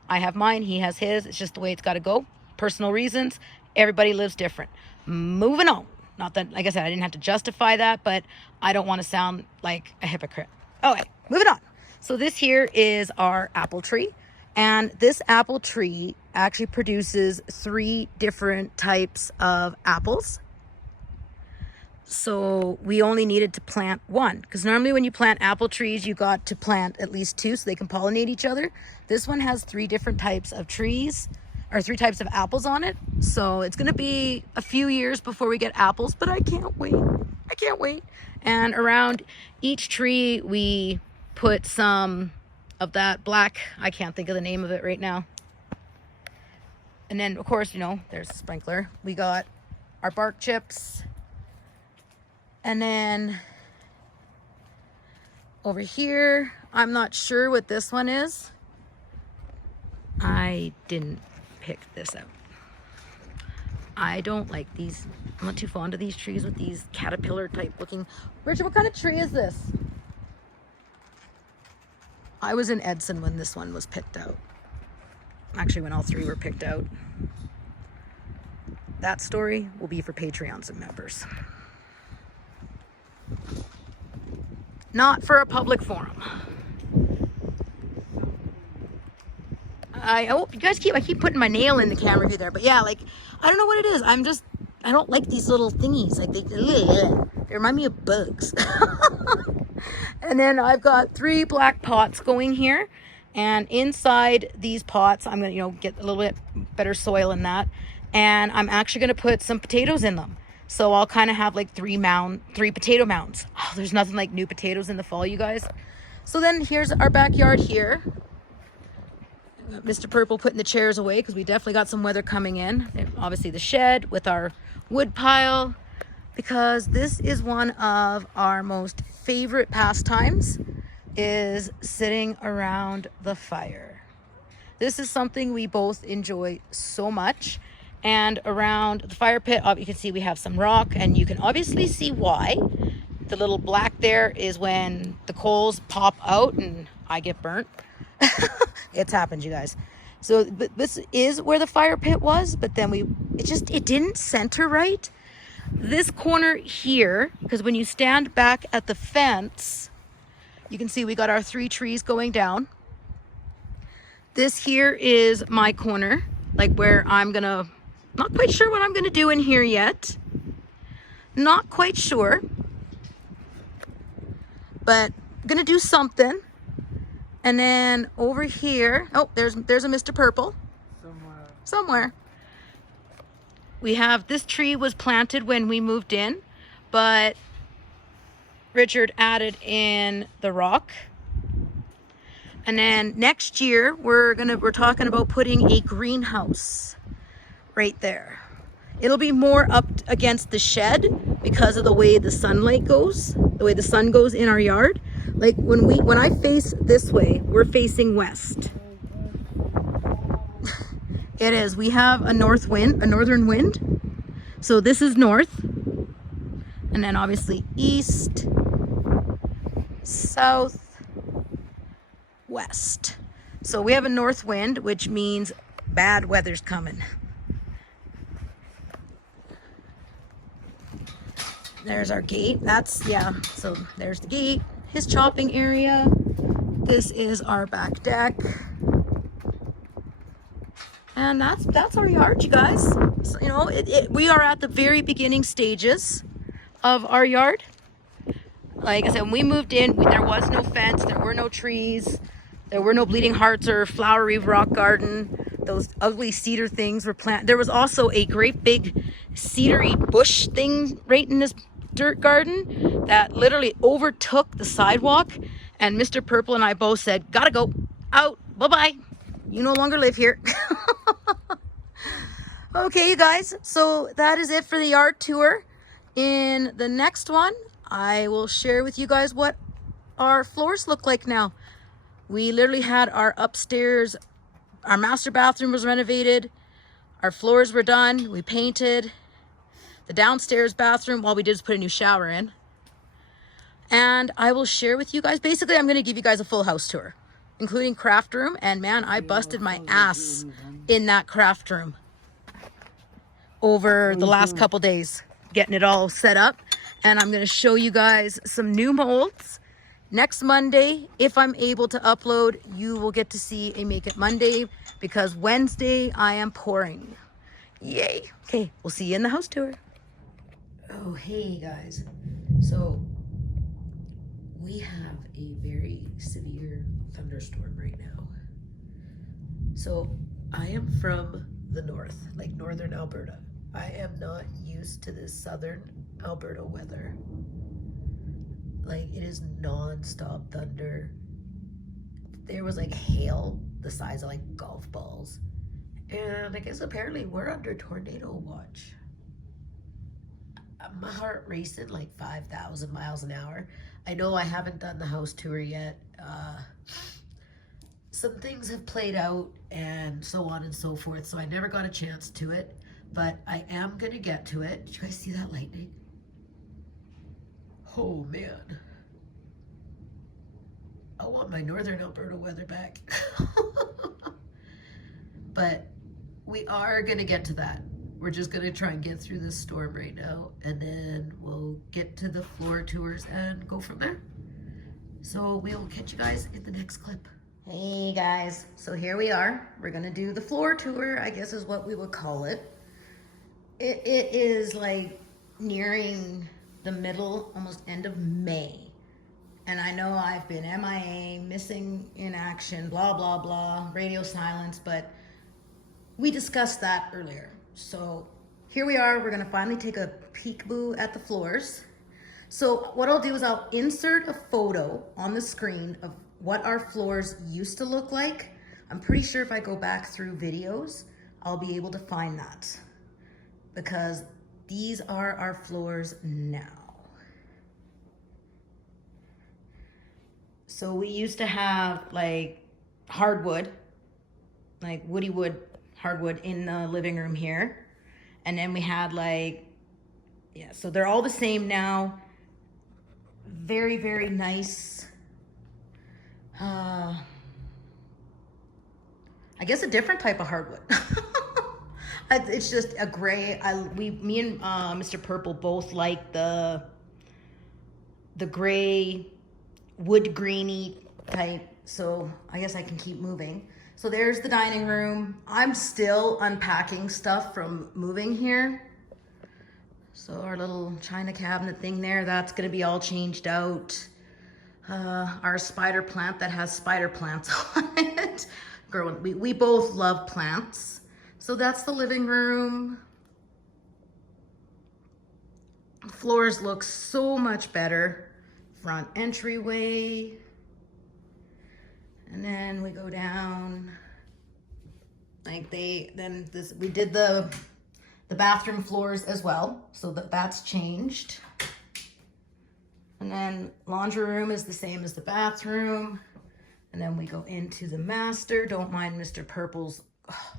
I have mine, he has his. It's just the way it's got to go. Personal reasons. Everybody lives different. Moving on. Not that, like I said, I didn't have to justify that, but I don't want to sound like a hypocrite. Okay, moving on. So this here is our apple tree. And this apple tree actually produces 3 different types of apples. So we only needed to plant 1, because normally when you plant apple trees, you got to plant at least 2 so they can pollinate each other. This one has 3 different types of trees, or 3 types of apples on it. So it's going to be a few years before we get apples, but I can't wait. I can't wait. And around each tree, we put some of that black, I can't think of the name of it right now. And then, of course, you know, there's a sprinkler. We got our bark chips. And then over here, I'm not sure what this one is. I didn't pick this out. I don't like these. I'm not too fond of these trees with these caterpillar type looking. Richard, what kind of tree is this? I was in Edson when this one was picked out. Actually, when all 3 were picked out. That story will be for Patreons and members. Not for a public forum. I hope you guys I keep putting my nail in the camera view there, but yeah, like, I don't know what it is. I don't like these little thingies. Like, they remind me of bugs. And then I've got 3 black pots going here. And inside these pots, I'm going to, you know, get a little bit better soil in that. And I'm actually going to put some potatoes in them. So I'll kind of have like 3 potato mounds. Oh, there's nothing like new potatoes in the fall, you guys. So then here's our backyard here. Mr. Purple putting the chairs away because we definitely got some weather coming in. And obviously the shed with our wood pile, because this is one of our most favorite pastimes, is sitting around the fire. This is something we both enjoy so much. And around the fire pit, you can see we have some rock, and you can obviously see why. The little black there is when the coals pop out and I get burnt. It's happened, you guys. So but this is where the fire pit was, but then it didn't center right. This corner here, because when you stand back at the fence, you can see we got our 3 trees going down. This here is my corner, like where I'm gonna, not quite sure what I'm gonna do in here yet. Not quite sure, but I'm gonna do something. And then over here, oh, there's a Mr. Purple somewhere. We have, this tree was planted when we moved in, but Richard added in the rock. And then next year, we're talking about putting a greenhouse right there. It'll be more up against the shed because of the way the sunlight goes, the way the sun goes in our yard. Like when I face this way, we're facing west. It is. We have a northern wind. So this is north. And then obviously east, south, west. So we have a north wind, which means bad weather's coming. There's our gate. So there's the gate, his chopping area. This is our back deck. And that's our yard, you guys. So, you know, we are at the very beginning stages of our yard. Like I said, when we moved in, there was no fence, there were no trees, there were no bleeding hearts or flowery rock garden. Those ugly cedar things were planted. There was also a great big cedary bush thing right in this dirt garden that literally overtook the sidewalk. And Mr. Purple and I both said, gotta go, out, bye-bye. You no longer live here. Okay, you guys, so that is it for the yard tour. In the next one, I will share with you guys what our floors look like now. We literally had our upstairs, our master bathroom was renovated, our floors were done, we painted. The downstairs bathroom, all we did is put a new shower in. And I will share with you guys, basically I'm gonna give you guys a full house tour, including craft room. And man, I busted my ass in that craft room over the last couple days, getting it all set up. And I'm gonna show you guys some new molds. Next Monday, if I'm able to upload, you will get to see a Make It Monday, because Wednesday I am pouring. Yay. Okay, we'll see you in the house tour. Oh, hey guys. So we have a very severe thunderstorm right now. So I am from the north, like northern Alberta. I am not used to this southern Alberta weather. Like, it is non-stop thunder. There was like hail the size of like golf balls. And I guess apparently we're under tornado watch. My heart racing like 5,000 miles an hour. I know I haven't done the house tour yet. Some things have played out and so on and so forth, so I never got a chance to it, but I am gonna get to it. Did you guys see that lightning? Oh man. I want my northern Alberta weather back. But we are gonna get to that. We're just gonna try and get through this storm right now, and then we'll get to the floor tours and go from there. So we will catch you guys in the next clip. Hey guys, so here we are. We're gonna do the floor tour, I guess is what we would call it. It is like nearing the middle, almost end of May. And I know I've been MIA, missing in action, blah, blah, blah, radio silence, but we discussed that earlier. So here we are, we're gonna finally take a peekaboo at the floors. So what I'll do is I'll insert a photo on the screen of what our floors used to look like. I'm pretty sure if I go back through videos, I'll be able to find that, because these are our floors now. So we used to have like hardwood, like woody wood, hardwood in the living room here. And then we had like, yeah, so they're all the same now. Very, very nice. I guess a different type of hardwood. It's just a gray. Me and Mr. Purple both like the gray wood greeny type. So I guess I can keep moving. So there's the dining room. I'm still unpacking stuff from moving here. So our little china cabinet thing there, that's gonna be all changed out. our spider plant that has spider plants on it. Girl, we both love plants. So that's the living room. Floors look so much better. Front entryway. And then we go down. Like we did the bathroom floors as well. So that's changed. And then laundry room is the same as the bathroom. And then we go into the master. Don't mind Mr. Purple's. Ugh.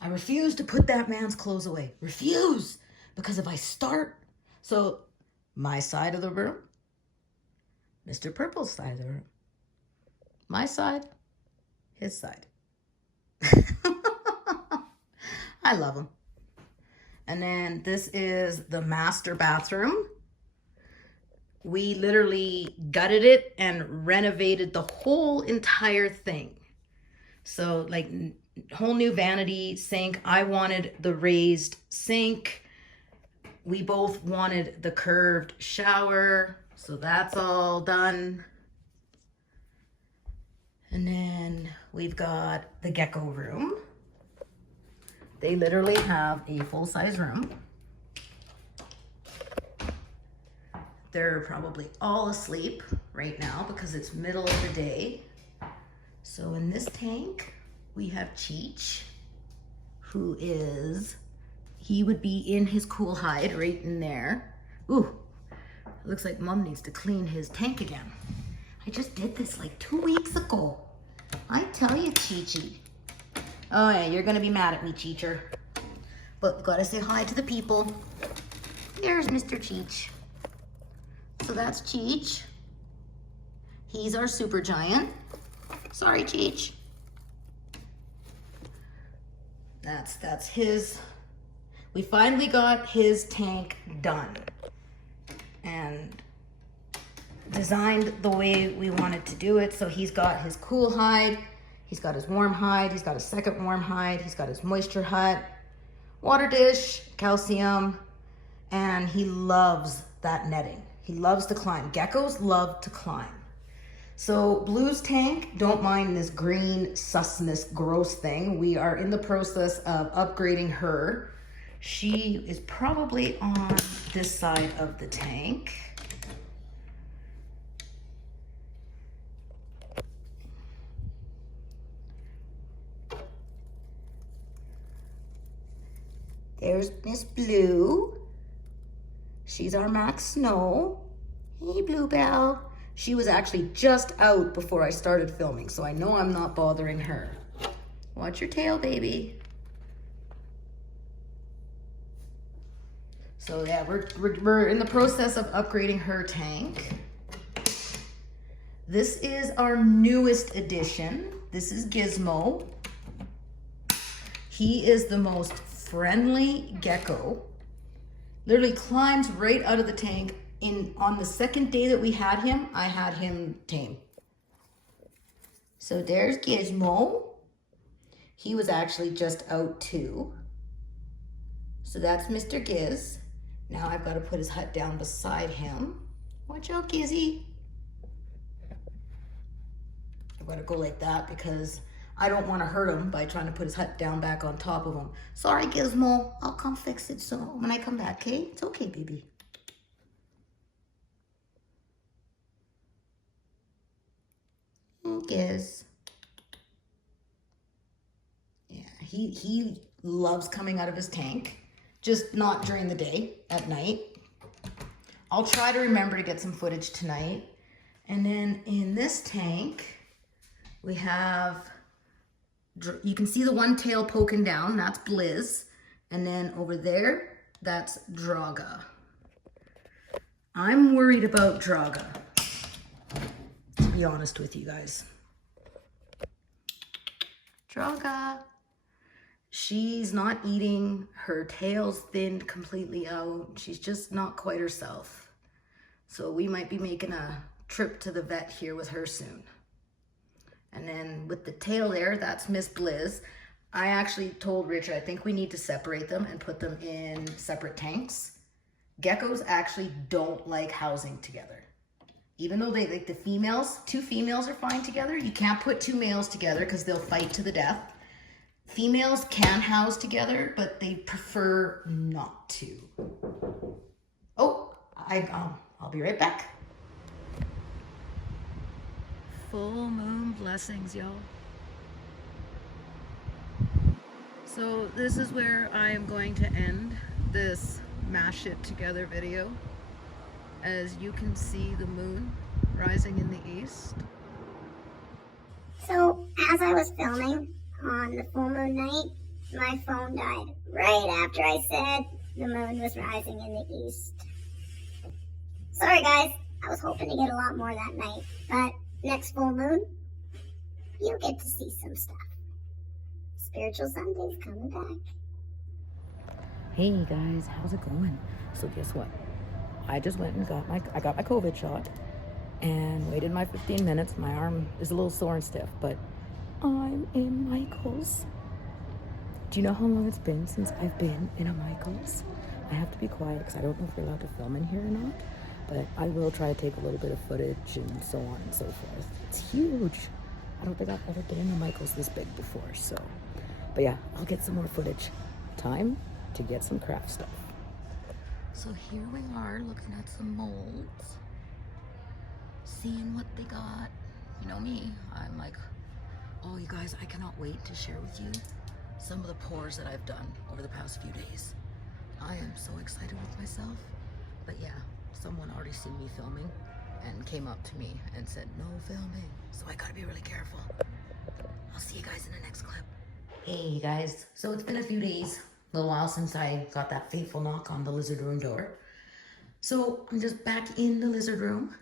I refuse to put that man's clothes away. Refuse. Because if I start, so my side of the room, Mr. Purple's side of the room, my side, his side. I love him. And then this is the master bathroom. We literally gutted it and renovated the whole entire thing. So like whole new vanity sink. I wanted the raised sink. We both wanted the curved shower. So that's all done. And then we've got the gecko room. They literally have a full-size room. They're probably all asleep right now because it's middle of the day. So in this tank, we have Cheech, who is, he would be in his cool hide right in there. Ooh, it looks like Mom needs to clean his tank again. I just did this like 2 weeks ago. I tell you, Cheechy. Oh yeah, you're gonna be mad at me, Cheecher. But gotta say hi to the people. There's Mr. Cheech. So that's Cheech. He's our super giant. Sorry, Cheech. That's his. We finally got his tank done and designed the way we wanted to do it. So he's got his cool hide, he's got his warm hide, he's got a second warm hide, he's got his moisture hut, water dish, calcium, and he loves that netting. He loves to climb. Geckos love to climb. So Blue's tank, don't mind this green susness gross thing. We are in the process of upgrading her. She is probably on this side of the tank. There's Miss Blue. She's our Max Snow. Hey, Bluebell. She was actually just out before I started filming, so I know I'm not bothering her. Watch your tail, baby. So yeah, we're in the process of upgrading her tank. This is our newest addition. This is Gizmo. He is the most friendly gecko. Literally climbs right out of the tank. On the second day that we had him, I had him tame. So there's Gizmo. He was actually just out too. So that's Mr. Giz. Now I've got to put his hut down beside him. Watch out, Gizzy. I've got to go like that because I don't want to hurt him by trying to put his hut down back on top of him. Sorry, Gizmo. I'll come fix it soon when I come back, okay? It's okay, baby. Giz. Yeah, he loves coming out of his tank. Just not during the day, at night. I'll try to remember to get some footage tonight. And then in this tank, we have, you can see the one tail poking down, that's Blizz. And then over there, that's Draga. I'm worried about Draga, to be honest with you guys. Draga. She's not eating, her tail's thinned completely out. She's just not quite herself. So we might be making a trip to the vet here with her soon. And then with the tail there, that's Miss Blizz. I actually told Richard, I think we need to separate them and put them in separate tanks. Geckos actually don't like housing together. even though they like the females, 2 females are fine together. You can't put 2 males together because they'll fight to the death. Females can house together, but they prefer not to. Oh, I'll be right back. Full moon blessings, y'all. So this is where I am going to end this mash it together video. As you can see the moon rising in the east. So, as I was filming on the full moon night, my phone died right after I said the moon was rising in the east. Sorry guys, I was hoping to get a lot more that night, but next full moon, you'll get to see some stuff. Spiritual Sunday's coming back. Hey guys, how's it going? So guess what? I just went and got my COVID shot and waited my 15 minutes. My arm is a little sore and stiff, but I'm in Michael's. Do you know how long it's been since I've been in a Michael's? I have to be quiet because I don't know if we're allowed to film in here or not, but I will try to take a little bit of footage and so on and so forth. It's huge. I don't think I've ever been in a Michael's this big before, so. But yeah, I'll get some more footage. Time to get some craft stuff. So here we are looking at some molds, seeing what they got. You know me, I'm like, oh you guys, I cannot wait to share with you some of the pours that I've done over the past few days. I am so excited with myself. But yeah, someone already seen me filming and came up to me and said, no filming. So I gotta be really careful. I'll see you guys in the next clip. Hey you guys, so it's been a few days. A little while since I got that fateful knock on the lizard room door. So I'm just back in the lizard room.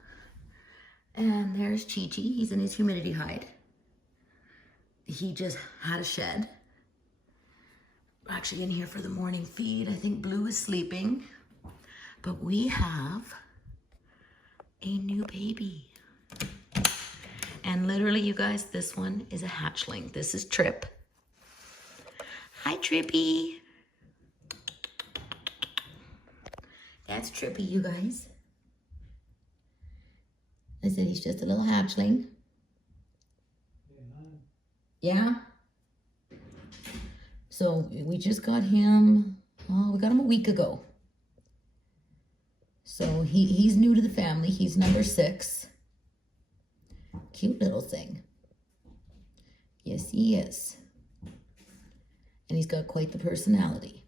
And there's Chi-Chi, he's in his humidity hide. He just had a shed. We're actually in here for the morning feed. I think Blue is sleeping. But we have a new baby. And literally you guys, this one is a hatchling. This is Trip. Hi Trippy. That's Trippy, you guys. I said he's just a little hatchling. Yeah? So we just got him, we got him a week ago. So he's new to the family. He's number 6. Cute little thing. Yes, he is. And he's got quite the personality.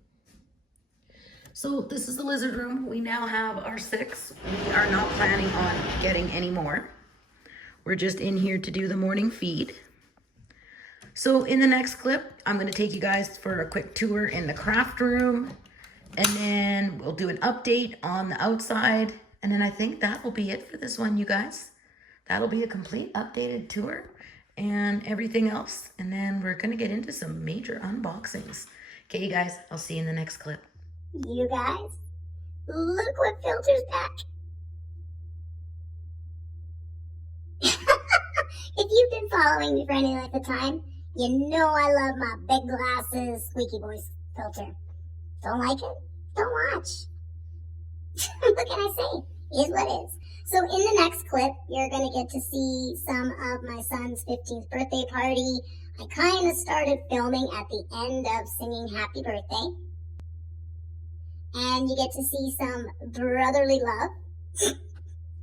So this is the lizard room. We now have our 6. We are not planning on getting any more. We're just in here to do the morning feed. So in the next clip, I'm going to take you guys for a quick tour in the craft room. And then we'll do an update on the outside. And then I think that will be it for this one, you guys. That'll be a complete updated tour and everything else. And then we're going to get into some major unboxings. Okay, you guys, I'll see you in the next clip. You guys, look what filter's back. If you've been following me for any length of time, you know I love my big glasses squeaky voice filter. Don't like it? Don't watch. What can I say? Is what is. So in the next clip, you're going to get to see some of my son's 15th birthday party. I kind of started filming at the end of singing happy birthday. And you get to see some brotherly love.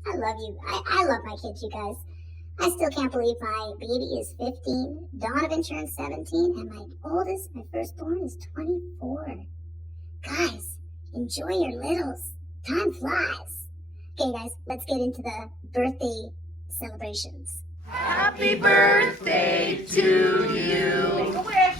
I love you. I love my kids, you guys. I still can't believe my baby is 15, Donovan turns 17, and my oldest, my firstborn, is 24. Guys, enjoy your littles. Time flies. Okay, guys, let's get into the birthday celebrations. Happy birthday to you. Make a wish.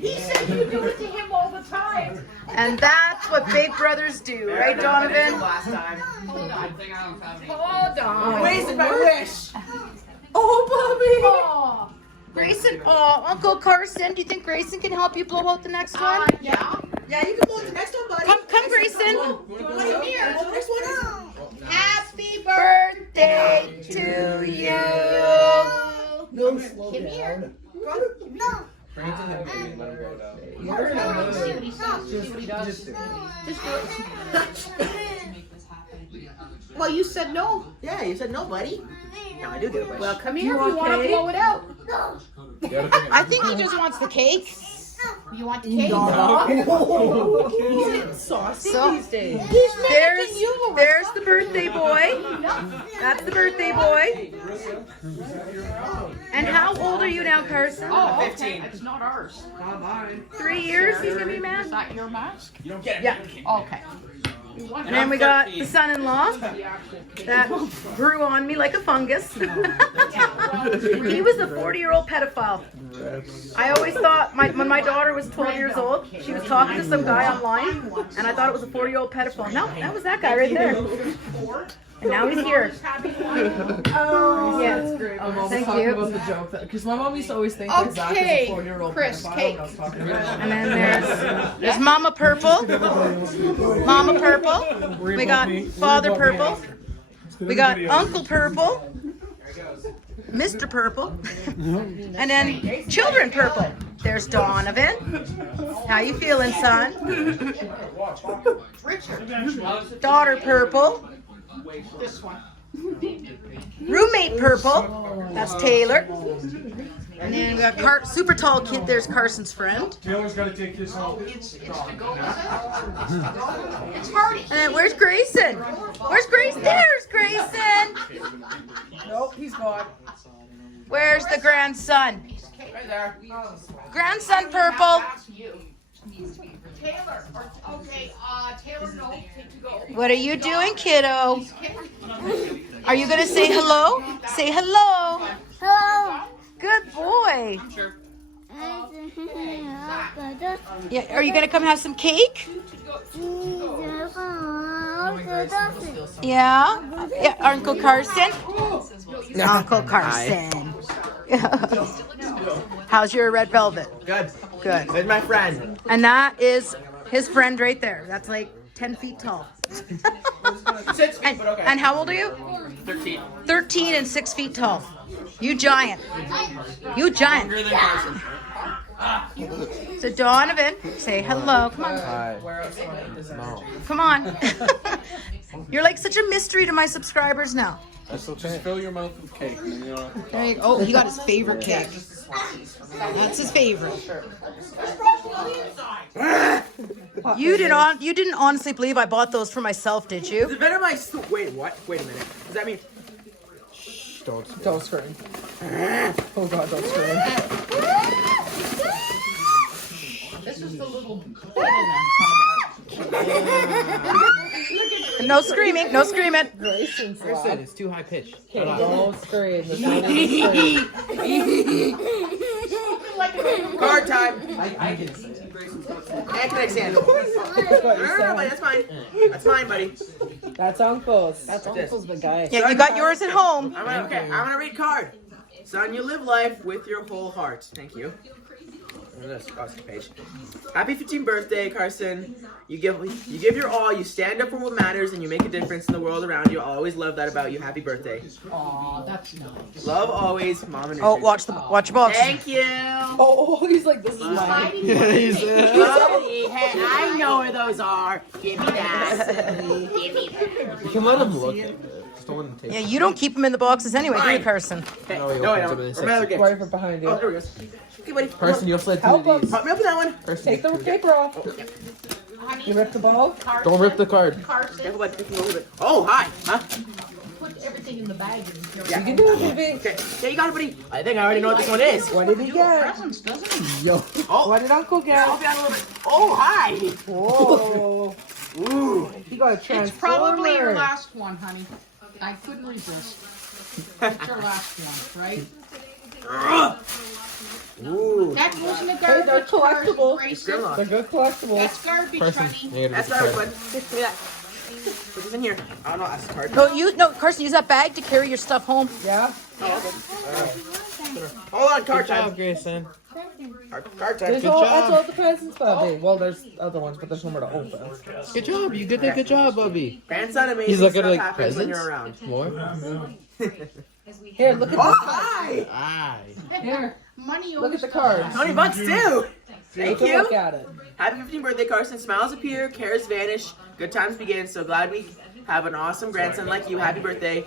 He said you do it to him all the time. And that's what big brothers do, right, Donovan? Last time. Hold on. Wasted my wish. Oh, Bobby. Grayson, Uncle Carson, do you think Grayson can help you blow out the next one? Yeah. Yeah, you can blow the next one, buddy. Come, Grayson. Come here. Blow the next one out. Happy Birthday to you. No, slow Come down. here. No. Granted, let him grow it out. See what he says. See what he does. Just do it. Well, you said no. Yeah, you said no, buddy. No, I do get a wish. Well, come here if you want to blow it out. I think he just wants the cake. You want the cake? Saucy So- these days. There's the birthday boy. That's the birthday boy. And how old are you now, Carson? Oh, 15. It's not ours. 3 years he's gonna be Is mad? that your mask? Yeah. Okay. And then we got the son-in-law that grew on me like a fungus. He was a 40-year-old pedophile. I always thought when my daughter was 12 years old, she was talking to some guy online, and I thought it was a 40-year-old pedophile. No, that was that guy right there. And now he's here. Yeah, Thank talking you. about the joke because my mom used to always think that Zach was Okay, a 4-year-old Chris, pedophile cake. when I was talking about it. And then there's Mama Purple. Mama Purple. We got Father Purple. We got Uncle Purple. Mr. Purple. And then Children Purple. There's Donovan. How you feeling, son? Daughter Purple. This one. Roommate Purple. That's Taylor. And then we got super tall kid. There's Carson's friend. Taylor's got to take this home. It's to go. It's Hardy. And then where's Grayson? Where's Grayson? There's Grayson. Nope, he's gone. Where's the grandson? Right there. Grandson Purple. That's you. Taylor. Okay, Taylor, no. Take to go. What are you doing, kiddo? Are you gonna say hello? Say hello. Hello. Good boy. Sure. Yeah. Are you gonna come have some cake? Yeah. Yeah. Uncle Carson. Uncle Carson. How's your red velvet? Good. Good. With my friend. And that is his friend right there. That's like 10 feet tall. 6 feet, but okay. And how old are you? 13. 13 and 6 feet tall. You giant. You giant. Younger than Carson. So Donovan, say hello. Come on. Hi. Come on. You're like such a mystery to my subscribers now. Just fill your mouth with cake. And then you'll... There you go. Oh, he got his favorite cake. That's his favorite. You didn't honestly believe I bought those for myself, did you? Is it better my wait, what? Wait a minute. Does that mean don't scream. Oh god, don't scream. This is the little. No screaming, no screaming. Grayson, it's too high pitched. Okay, don't scream. Card time. I can say it. Example. No, buddy, that's mine. That's mine, buddy. That's Uncle's. That's Uncle's the guy. Yeah, you got yours at home. I'm gonna read card. Son, you live life with your whole heart. Thank you. Page. Happy 15th birthday, Carson. You give your all. You stand up for what matters, and you make a difference in the world around you. I'll always love that about you. Happy birthday. Aw, that's nice. Love always, Mom and Oh, Richard. watch your box. Thank you. Oh, he's like, this is mine. I know where those are. Give me that. You can let him look at it. Just don't let him take Yeah, you don't keep them in the boxes anyway, do you, Carson? Okay. No, he No, I opens don't. them in a Or my other gift. Right from behind you. Oh, there we go. Okay, buddy. Carson, you'll slide Help through him. these. Help me open that one. Carson, Take the paper off. You ripped the ball? don't rip the card. Carson, Careful, buddy. Take me a little bit. Oh, hi. Huh? put everything in the bag and You can do it, baby. Okay. Yeah, you got it, buddy. I think I already know what this one is. What did he get? presents, doesn't he? Yo. Oh, What did Uncle get? help you out a little bit. Oh, hi. Whoa. Ooh. He got a It's transformer. probably your last one, honey. I couldn't resist. It's your last one, right? Ooh. That goes in the Hey, garbage. they're collectibles. Grayson. They're good collectibles. That's garbage, Carson, honey. you gotta That's rip the not card. bud. Give me that. Put this in here. I don't know. That's a card. No, Carson, use that bag to carry your stuff home. Yeah. Hold on, card Good job, time. Grayson. Card time. That's all the presents, Bobby. Well, there's other ones, but there's no more to open. Good job. You did a good job, Bubby. Grandson, amazing He's looking stuff like happens when presents. you're around. More? Here, look at Oh, this. hi! Aye. Here, Money look at the cards. $20 too! Thank Take a look you! at it. Happy 15th birthday, Carson. Smiles appear, cares vanish, good times begin. So glad we have an awesome grandson like you. Happy birthday.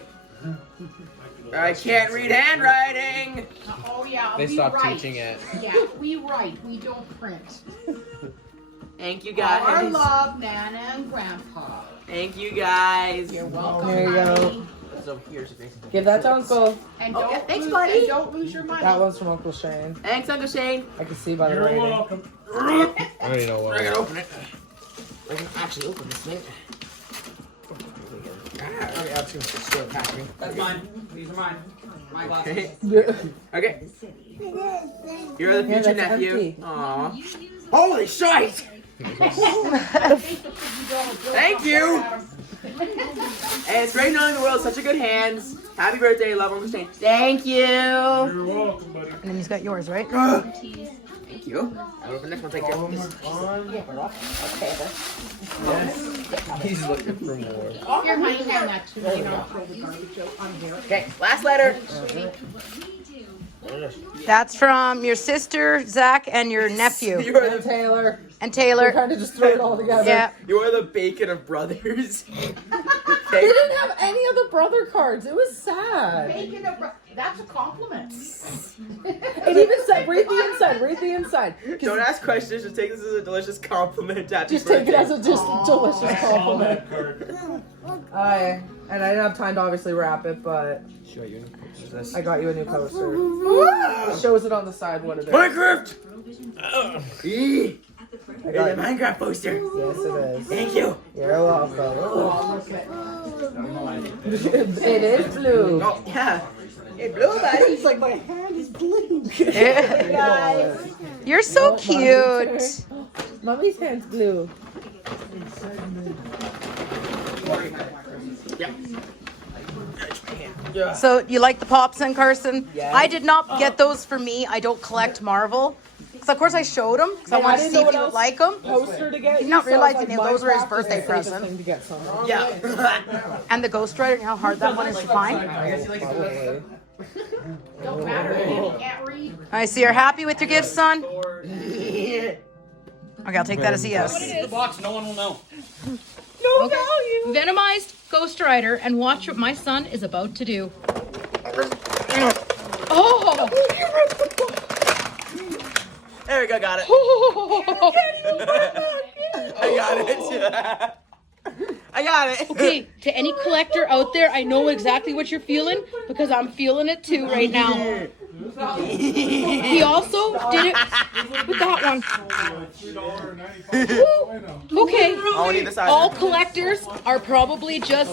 I can't read handwriting! Oh yeah, They we stopped write. teaching it. Yeah, we write. We don't print. Thank you Our guys. love, Nana and Grandpa. Thank you guys. You're welcome. There you go. honey. It's over here, so Grace- Give that to Uncle. And Oh, don't yeah, thanks, lose, buddy. and don't lose your money. That one's from Uncle Shane. Thanks, Uncle Shane. I can see by the You're rating. welcome. I already know I what. can open it. I can actually open this thing. That's mine. These are mine. My glasses. Okay. Yeah, Okay. You're the future that's nephew. empty. Aw. Holy shit! Thank you! And it's great knowing the world. Such a good hands. Happy birthday, love, Uncle Shane. Thank you! You're welcome, buddy. And then he's got yours, right? Thank you. I'll open this one. Take care of this. He's looking for more. Here, honey, hand that to me. And I'll throw the garbage out on here. Okay, last letter. That's from your sister, Zach, and your nephew. You are And the, Taylor. And We Taylor. kind of just threw it all together. Yeah. you are the bacon of brothers. They Okay. didn't have any of the brother cards. It was sad. Bacon of that's a compliment. It even said, read the inside, read the inside. Don't ask questions. Just take this as a delicious compliment. Happy Just birthday. take it as a just delicious Saw compliment. that card. And I didn't have time to obviously wrap it, but I got you a new poster. It shows it on the side what it is. Minecraft! Eee. I You're got the you. Minecraft poster. Yes, it is. Thank you. You're welcome. It is blue. Oh, yeah. Hey, blue, buddy. It's like my hand is blue. You're so cute. Mommy's hand's blue. So you like the pops then, Carson? Yes. I did not get those for me. I don't collect Marvel. So of course I showed him because I Yeah, I wanted to didn't see know if what he would else like them. Poster to get. Did not so I was realize like, that those were his Minecraft is birthday the safest present. thing to get someone. Yeah. And the Ghost Rider, you know how hard that one is to find. Probably. Don't matter. You can't read. I see you're happy with your gifts, son? Okay, I'll take that as a yes. The box, no one will know. No value. Venomized Ghost Rider, and watch what my son is about to do. Oh! There we go, got it. I got it. I got it. Okay, to any collector out there, I know exactly what you're feeling because I'm feeling it too right now. He also did it with that one. Okay, I need this all either. collectors are probably just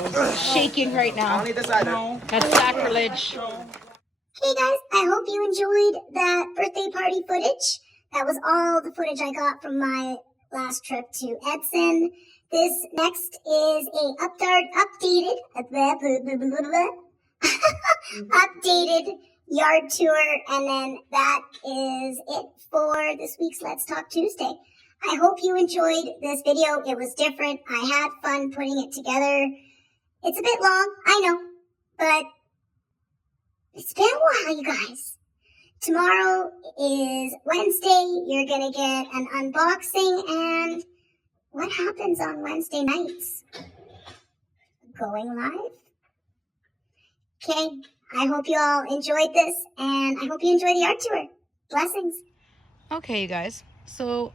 shaking right I now. don't need this either. That's sacrilege. Hey guys, I hope you enjoyed that birthday party footage. That was all the footage I got from my last trip to Edson. This next is a updated updated yard tour, and then that is it for this week's Let's Talk Tuesday. I hope you enjoyed this video. It was different. I had fun putting it together. It's a bit long, I know, but it's been a while, you guys. Tomorrow is Wednesday. You're gonna get an unboxing, and what happens on Wednesday nights? Going live? Okay, I hope you all enjoyed this, and I hope you enjoy the art tour. Blessings. Okay, you guys. So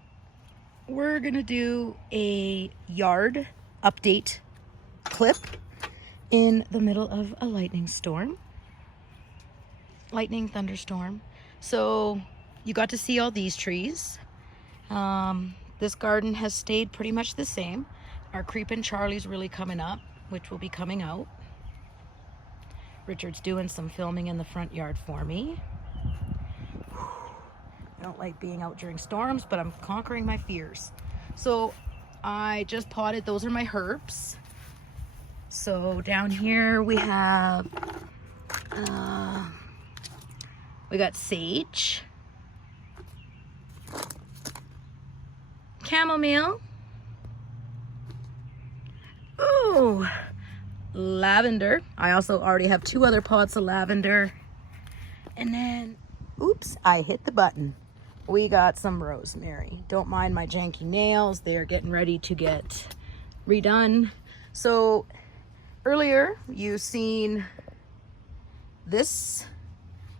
we're gonna do a yard update clip in the middle of a lightning thunderstorm. So you got to see all these trees. This garden has stayed pretty much the same. Our Creepin' Charlie's really coming up, which will be coming out. Richard's doing some filming in the front yard for me. I don't like being out during storms, but I'm conquering my fears. So I just potted, those are my herbs. So down here we have, we got sage, chamomile, ooh, lavender. I also already have 2 other pots of lavender. And then, oops, I hit the button. We got some rosemary. Don't mind my janky nails. They are getting ready to get redone. So earlier you seen this,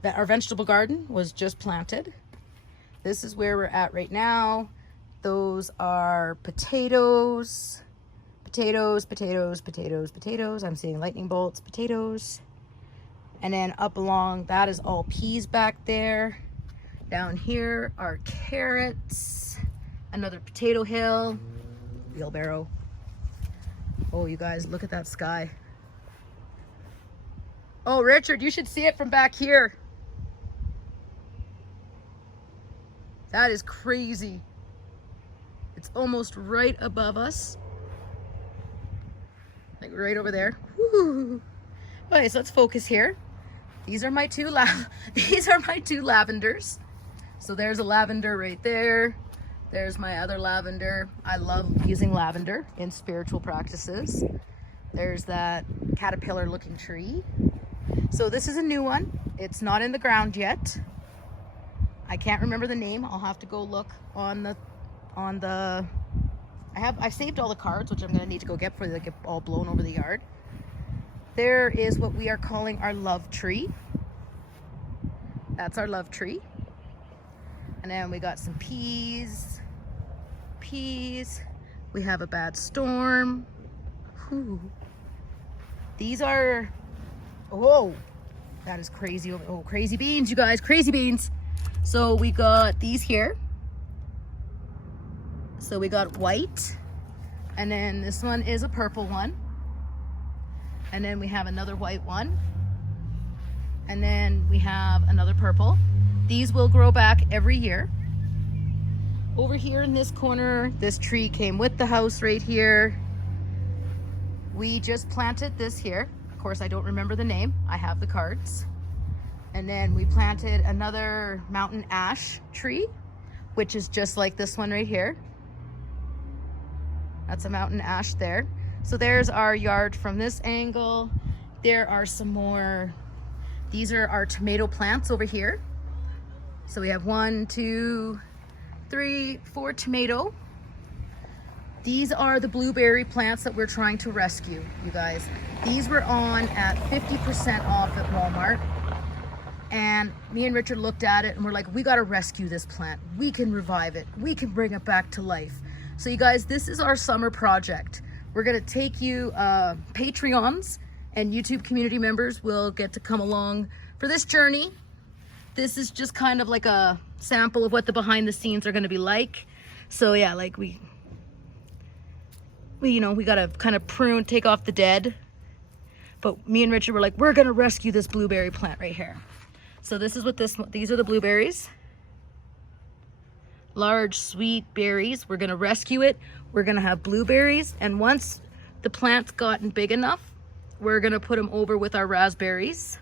that our vegetable garden was just planted. This is where we're at right now. Those are potatoes. Potatoes, potatoes, potatoes, potatoes. I'm seeing lightning bolts, potatoes. And then up along, that is all peas back there. Down here are carrots. Another potato hill. Wheelbarrow. Oh, you guys, look at that sky. Oh, Richard, you should see it from back here. That is crazy. It's almost right above us. Like right over there. Woo. Okay, so let's focus here. These are my 2 lavenders. So there's a lavender right there. There's my other lavender. I love using lavender in spiritual practices. There's that caterpillar looking tree. So this is a new one. It's not in the ground yet. I can't remember the name. I'll have to go look on the I saved all the cards, which I'm gonna need to go get before they get all blown over the yard. There is what we are calling our love tree. That's our love tree. And then we got some peas. We have a bad storm. Whew. These are, oh, that is crazy. Oh, crazy beans, you guys, crazy beans. So we got these here. So we got white, and then this one is a purple one. And then we have another white one. And then we have another purple. These will grow back every year. Over here in this corner, this tree came with the house right here. We just planted this here. Of course, I don't remember the name. I have the cards. And then we planted another mountain ash tree, which is just like this one right here. That's a mountain ash there. So there's our yard from this angle. There are some more, these are our tomato plants over here. So we have 1, 2, 3, 4 tomato. These are the blueberry plants that we're trying to rescue, you guys. These were on at 50% off at Walmart. And me and Richard looked at it and we're like, we gotta rescue this plant. We can revive it. We can bring it back to life. So you guys, this is our summer project. We're gonna take you, Patreons and YouTube community members will get to come along for this journey. This is just kind of like a sample of what the behind the scenes are gonna be like. So yeah, like we you know, we gotta kind of prune, take off the dead. But me and Richard were like, we're gonna rescue this blueberry plant right here. So this is what these are the blueberries. Large sweet berries. We're gonna rescue it. We're gonna have blueberries. And once the plant's gotten big enough, we're gonna put them over with our raspberries.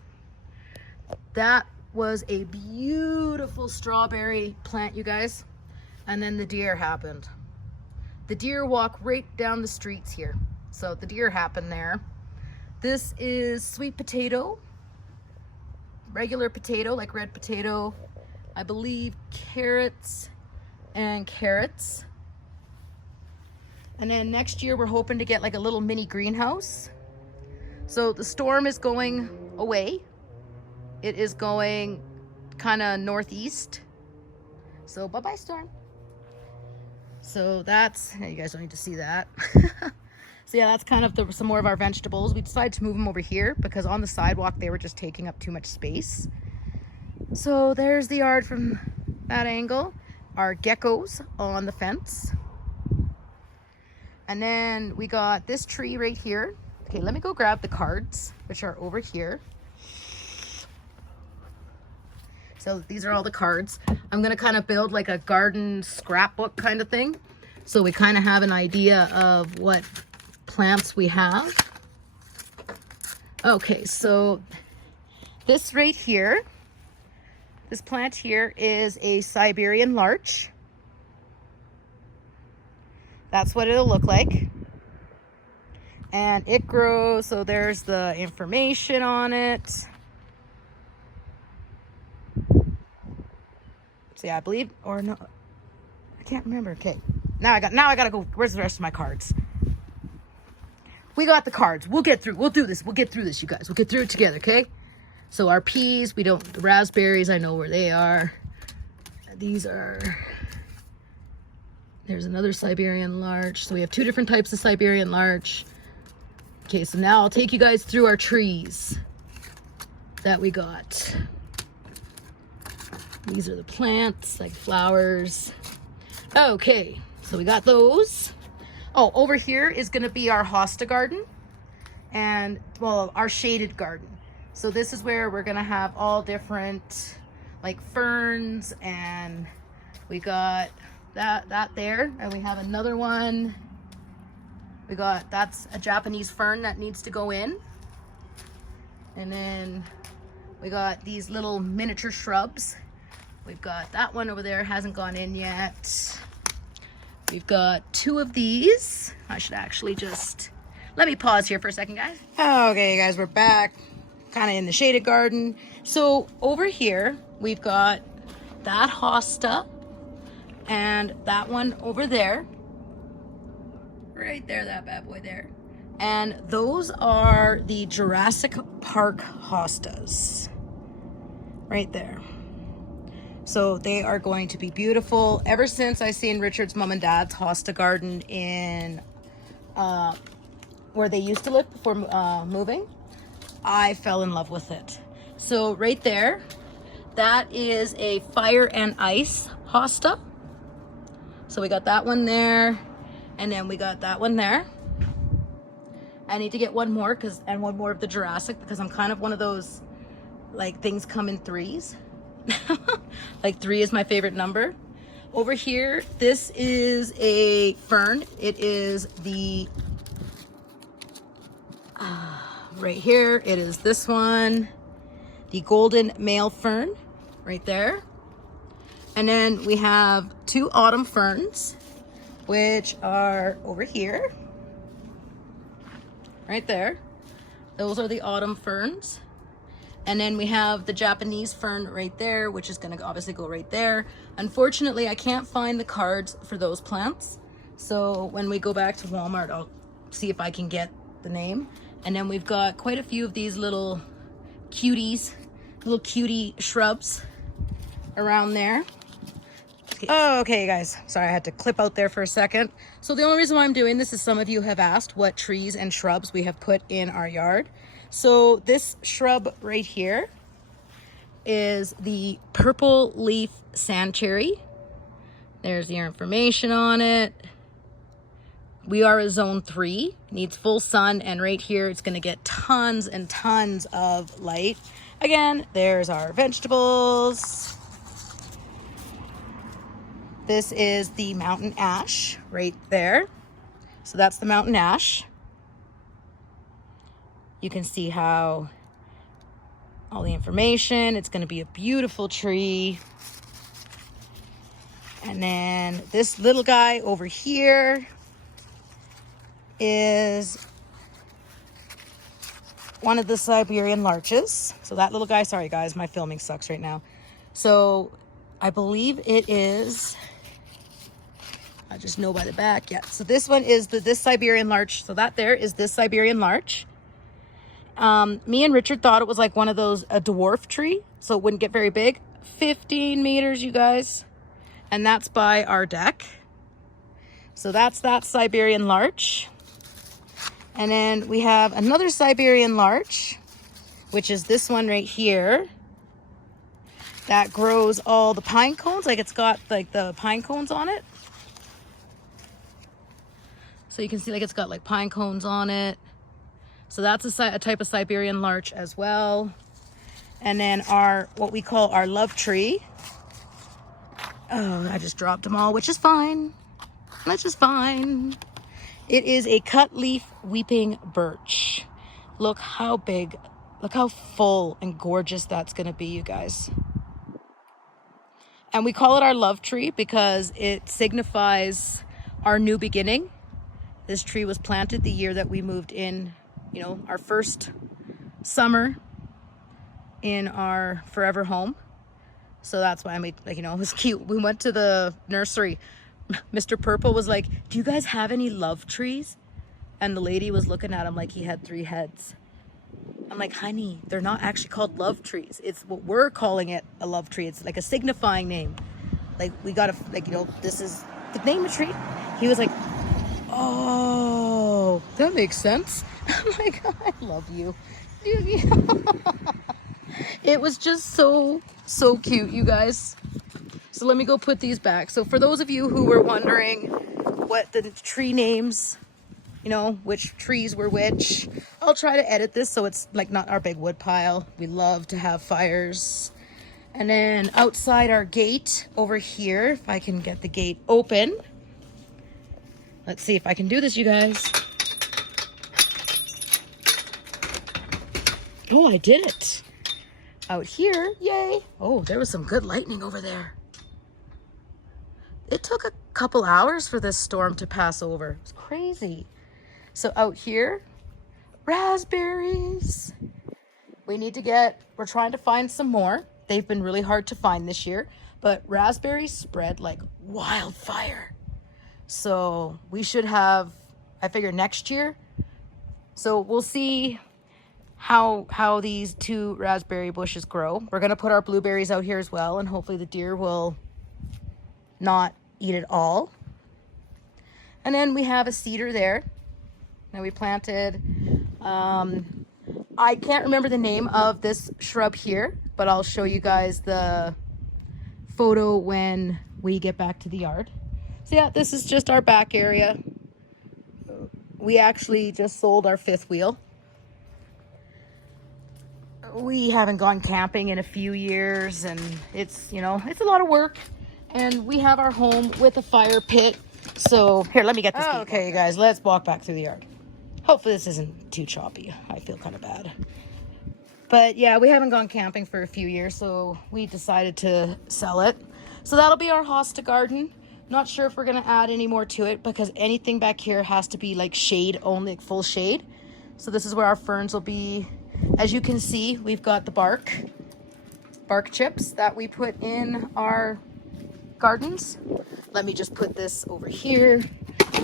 That was a beautiful strawberry plant, you guys. And then the deer happened. The deer walk right down the streets here. So the deer happened there. This is sweet potato, regular potato, like red potato. I believe carrots and carrots. And then next year we're hoping to get like a little mini greenhouse. So the storm is going away. It is going kind of northeast. So bye-bye storm. So that's, you guys don't need to see that. So yeah, that's kind of some more of our vegetables. We decided to move them over here because on the sidewalk they were just taking up too much space. So there's the yard from that angle. Our geckos on the fence. And then we got this tree right here. Okay, let me go grab the cards, which are over here. So these are all the cards. I'm gonna kind of build like a garden scrapbook kind of thing. So we kind of have an idea of what plants we have. Okay, so this right here, this plant here is a Siberian larch. That's what it'll look like. And it grows, so there's the information on it. So yeah, I believe, or no, I can't remember. Okay, now I gotta go. Where's the rest of my cards? We got the cards. We'll get through. We'll do this. We'll get through this, you guys. We'll get through it together, okay? So our peas, the raspberries, I know where they are. These are, there's another Siberian larch. So we have 2 different types of Siberian larch. Okay, so now I'll take you guys through our trees that we got. These are the plants, like flowers. Okay, so we got those. Oh, over here is gonna be our hosta garden and, well, our shaded garden. So this is where we're gonna have all different like ferns, and we got that there, and we have another one. We got, that's a Japanese fern that needs to go in. And then we got these little miniature shrubs. We've got that one over there, hasn't gone in yet. We've got 2 of these. I should actually just, let me pause here for a second, guys. Okay, guys, we're back, kind of in the shaded garden. So over here, we've got that hosta and that one over there. Right there, that bad boy there. And those are the Jurassic Park hostas. Right there. So they are going to be beautiful. Ever since I seen Richard's mom and dad's hosta garden in where they used to live before moving, I fell in love with it. So right there, that is a fire and ice hosta. So we got that one there, and then we got that one there. I need to get one more, and one more of the Jurassic, because I'm kind of one of those, like, things come in 3s. Like 3 is my favorite number. Over here, this is a fern. It is the, right here, it is this one, the golden male fern, right there. And then we have 2 autumn ferns, which are over here, right there. Those are the autumn ferns. And then we have the Japanese fern right there, which is gonna obviously go right there. Unfortunately, I can't find the cards for those plants. So when we go back to Walmart, I'll see if I can get the name. And then we've got quite a few of these little cuties, little cutie shrubs around there. Oh, okay, guys. Sorry, I had to clip out there for a second. So the only reason why I'm doing this is some of you have asked what trees and shrubs we have put in our yard. So this shrub right here is the purple leaf sand cherry. There's the information on it. We are a zone 3, needs full sun, and right here it's gonna get tons and tons of light. Again, there's our vegetables. This is the mountain ash right there. So that's the mountain ash. You can see how all the information, it's gonna be a beautiful tree. And then this little guy over here is one of the Siberian larches. So that little guy, sorry guys, my filming sucks right now. So I believe it is, I just know by the back, yeah. So this one is this Siberian larch. So that there is this Siberian larch. Me and Richard thought it was like one of those, a dwarf tree, so it wouldn't get very big. 15 meters, you guys. And that's by our deck. So that's that Siberian larch. And then we have another Siberian larch, which is this one right here. That grows all the pine cones, like it's got like the pine cones on it. So you can see like it's got like pine cones on it. So that's a type of Siberian larch as well. And then our, what we call our love tree. Oh, I just dropped them all, which is fine. That's just fine. It is a cut leaf weeping birch. Look how big, look how full and gorgeous that's gonna be, you guys. And we call it our love tree because it signifies our new beginning. This tree was planted the year that we moved in, you know, our first summer in our forever home. So that's why I made, like, you know, it was cute. We went to the nursery. Mr. Purple was like, do you guys have any love trees? And the lady was looking at him like he had 3 heads. I'm like, honey, they're not actually called love trees. It's what we're calling it, a love tree. It's like a signifying name. Like, we gotta, like, you know, this is the name of tree. He was like, oh, that makes sense. I'm like, I love you. It was just so cute, you guys. So let me go put these back. So for those of you who were wondering what the tree names, you know, which trees were which, I'll try to edit this so it's like not our big wood pile. We love to have fires. And then outside our gate over here, if I can get the gate open. Let's see if I can do this, you guys. Oh, I did it. Out here, yay. Oh, there was some good lightning over there. It took a couple hours for this storm to pass over. It's crazy. So out here, raspberries. We need to get, we're trying to find some more. They've been really hard to find this year, but raspberries spread like wildfire. So we should have, I figure next year. So we'll see how these 2 raspberry bushes grow. We're gonna put our blueberries out here as well, and hopefully the deer will not eat it all. And then we have a cedar there that we planted. I can't remember the name of this shrub here, but I'll show you guys the photo when we get back to the yard. So yeah, this is just our back area. We actually just sold our 5th wheel. We haven't gone camping in a few years, and it's, you know, it's a lot of work. And we have our home with a fire pit. So here, let me get this. Okay, you guys, let's walk back through the yard. Hopefully this isn't too choppy. I feel kind of bad. But yeah, we haven't gone camping for a few years, so we decided to sell it. So that'll be our hosta garden. Not sure if we're gonna add any more to it, because anything back here has to be like shade only, like full shade. So this is where our ferns will be. As you can see, we've got the bark chips that we put in our gardens. Let me just put this over here.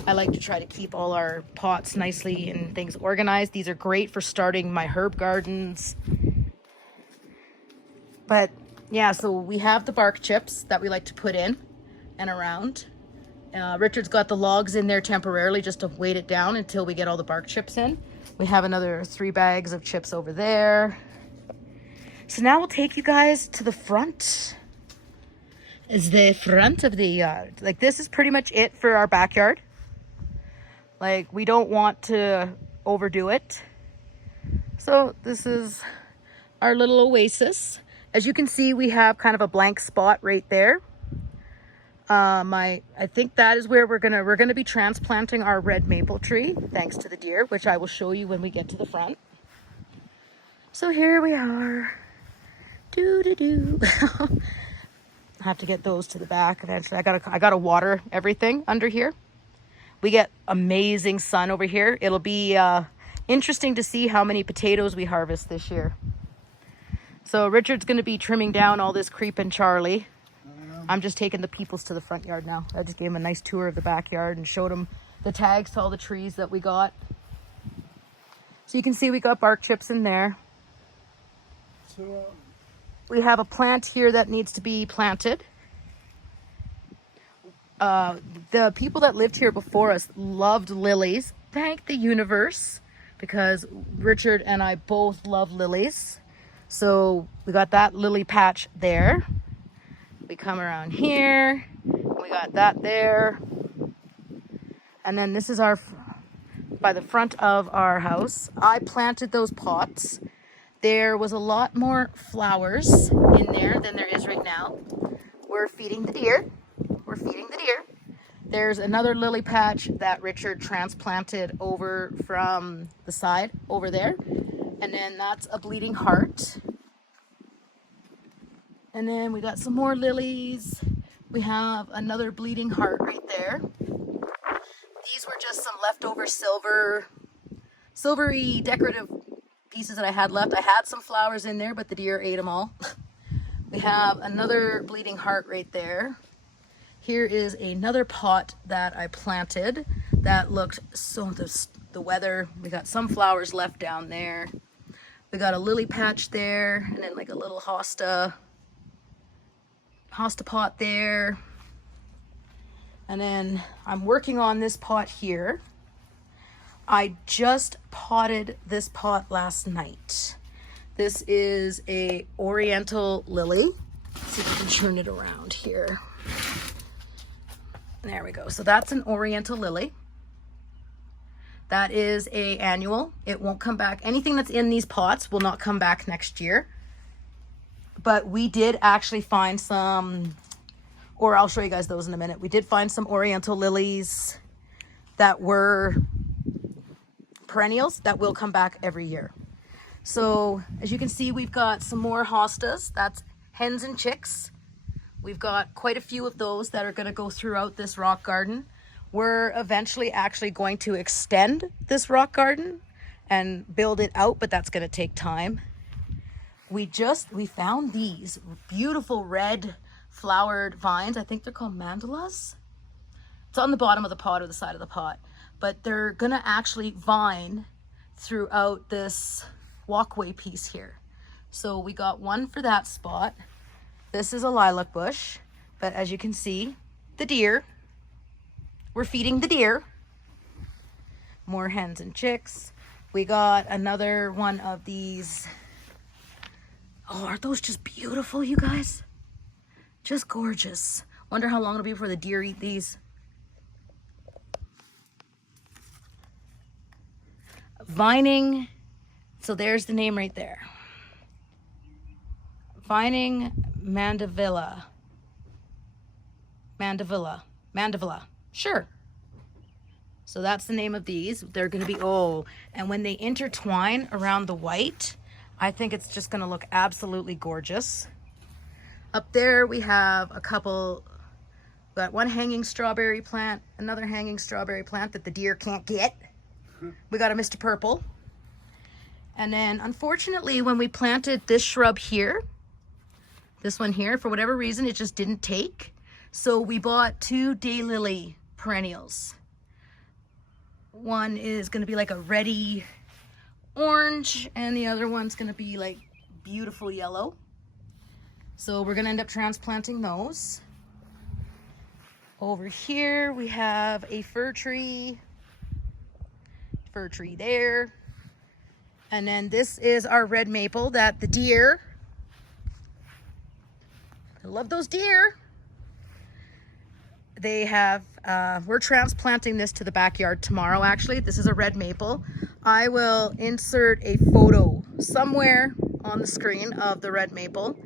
I like to try to keep all our pots nicely and things organized. These are great for starting my herb gardens. But yeah, so we have the bark chips that we like to put in and around. Richard's got the logs in there temporarily just to weight it down until we get all the bark chips in. We have another 3 bags of chips over there. So now we'll take you guys to the front. Is the front of the yard. Like, this is pretty much it for our backyard. Like, we don't want to overdo it. So this is our little oasis. As you can see, we have kind of a blank spot right there. I think that is where we're gonna be transplanting our red maple tree, thanks to the deer, which I will show you when we get to the front. So here we are. I have to get those to the back eventually. I gotta water everything under here. We get amazing sun over here. It'll be interesting to see how many potatoes we harvest this year. So Richard's gonna be trimming down all this creepin' Charlie. I'm just taking the peoples to the front yard now. I just gave him a nice tour of the backyard and showed him the tags to all the trees that we got. So you can see we got bark chips in there. We have a plant here that needs to be planted. The people that lived here before us loved lilies. Thank the universe, because Richard and I both love lilies. So we got that lily patch there. We come around here, we got that there. And then this is by the front of our house. I planted those pots. There was a lot more flowers in there than there is right now. We're feeding the deer. There's another lily patch that Richard transplanted over from the side over there. And then that's a bleeding heart. And then we got some more lilies. We have another bleeding heart right there. These were just some leftover silvery decorative pieces that I had left. I had some flowers in there, but the deer ate them all. We have another bleeding heart right there. Here is another pot that I planted that looked so, the weather, we got some flowers left down there. We got a lily patch there, and then like a little hosta pot there. And then I'm working on this pot here. I just potted this pot last night. This is a oriental lily. Let's see if I can turn it around here. There we go. So that's an oriental lily. That is a annual. It won't come back. Anything that's in these pots will not come back next year. But we did actually find some, or I'll show you guys those in a minute. We did find some oriental lilies that were perennials that will come back every year. So as you can see, we've got some more hostas. That's hens and chicks. We've got quite a few of those that are going to go throughout this rock garden. We're eventually actually going to extend this rock garden and build it out, but that's going to take time. We found these beautiful red flowered vines. I think they're called mandalas. It's on the bottom of the pot or the side of the pot, but they're going to actually vine throughout this walkway piece here. So we got one for that spot. This is a lilac bush, but as you can see, the deer, we're feeding the deer. More hens and chicks. We got another one of these. Oh, aren't those just beautiful, you guys? Just gorgeous. Wonder how long it'll be before the deer eat these. Vining, so there's the name right there. Vining mandevilla. Sure. So that's the name of these. They're going to be, oh, and when they intertwine around the white, I think it's just going to look absolutely gorgeous. Up there we have a couple, got one hanging strawberry plant, another hanging strawberry plant that the deer can't get. We got a Mr. Purple. And then unfortunately when we planted this shrub here, this one here, for whatever reason, it just didn't take. So we bought 2 daylily perennials. One is going to be like a reddy orange, and the other one's going to be like beautiful yellow. So we're going to end up transplanting those. Over here we have a fir tree there. And then this is our red maple that the deer, I love those deer. They have, we're transplanting this to the backyard tomorrow, actually. This is a red maple. I will insert a photo somewhere on the screen of the red maple.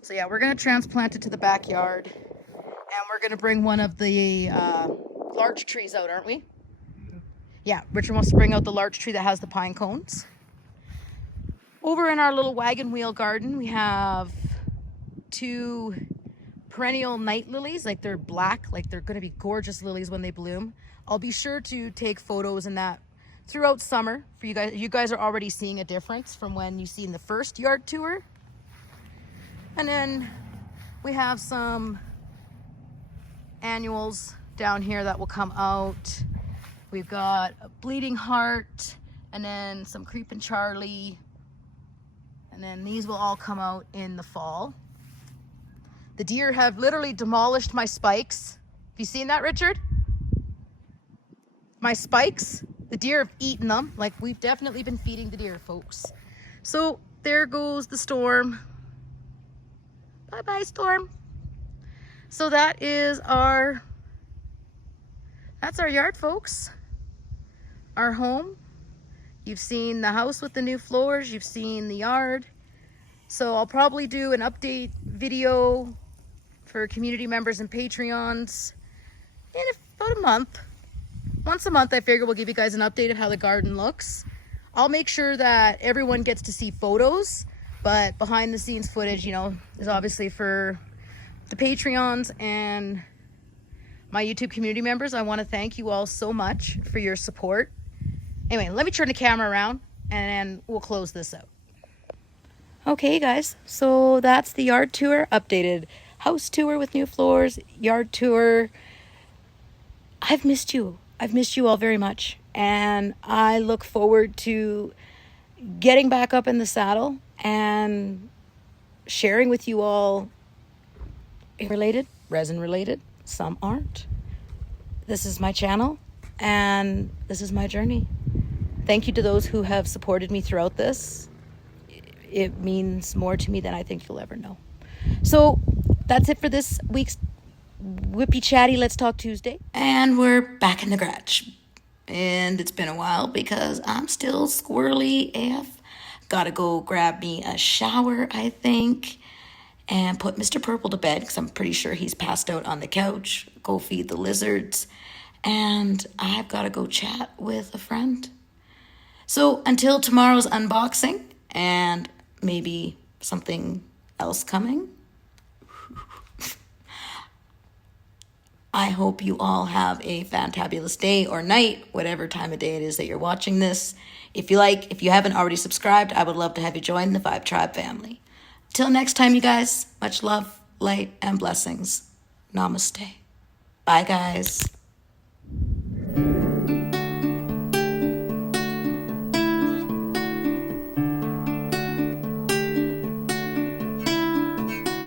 So yeah, we're gonna transplant it to the backyard, and we're gonna bring one of the large trees out, aren't we? Yeah, Richard wants to bring out the large tree that has the pine cones. Over in our little wagon wheel garden, we have 2 perennial night lilies. Like they're black, like they're going to be gorgeous lilies when they bloom. I'll be sure to take photos in that throughout summer for you guys. You guys are already seeing a difference from when you seen the first yard tour. And then we have some annuals down here that will come out. We've got a bleeding heart, and then some creeping Charlie, and then these will all come out in the fall. The deer have literally demolished my spikes. Have you seen that, Richard? My spikes, the deer have eaten them. Like, we've definitely been feeding the deer, folks. So there goes the storm. Bye-bye, storm. So that is that's our yard, folks. Our home. You've seen the house with the new floors. You've seen the yard. So I'll probably do an update video for community members and Patreons in about a month. Once a month, I figure we'll give you guys an update of how the garden looks. I'll make sure that everyone gets to see photos, but behind the scenes footage, you know, is obviously for the Patreons and my YouTube community members, I want to thank you all so much for your support. Anyway, let me turn the camera around and we'll close this out. Okay, guys, so that's the yard tour updated. House tour with new floors, yard tour. I've missed you. I've missed you all very much. And I look forward to getting back up in the saddle and sharing with you all resin related. Some aren't. This is my channel and this is my journey. Thank you to those who have supported me throughout this. It means more to me than I think you'll ever know. So that's it for this week's Whippy Chatty Let's Talk Tuesday. And we're back in the garage. And it's been a while because I'm still squirrely AF. Gotta go grab me a shower, I think, and put Mr. Purple to bed because I'm pretty sure he's passed out on the couch. Go feed the lizards. And I've gotta go chat with a friend. So until tomorrow's unboxing and maybe something else coming, I hope you all have a fantabulous day or night, whatever time of day it is that you're watching this. If you haven't already subscribed, I would love to have you join the Vibetribe family. Till next time, you guys, much love, light, and blessings. Namaste. Bye, guys.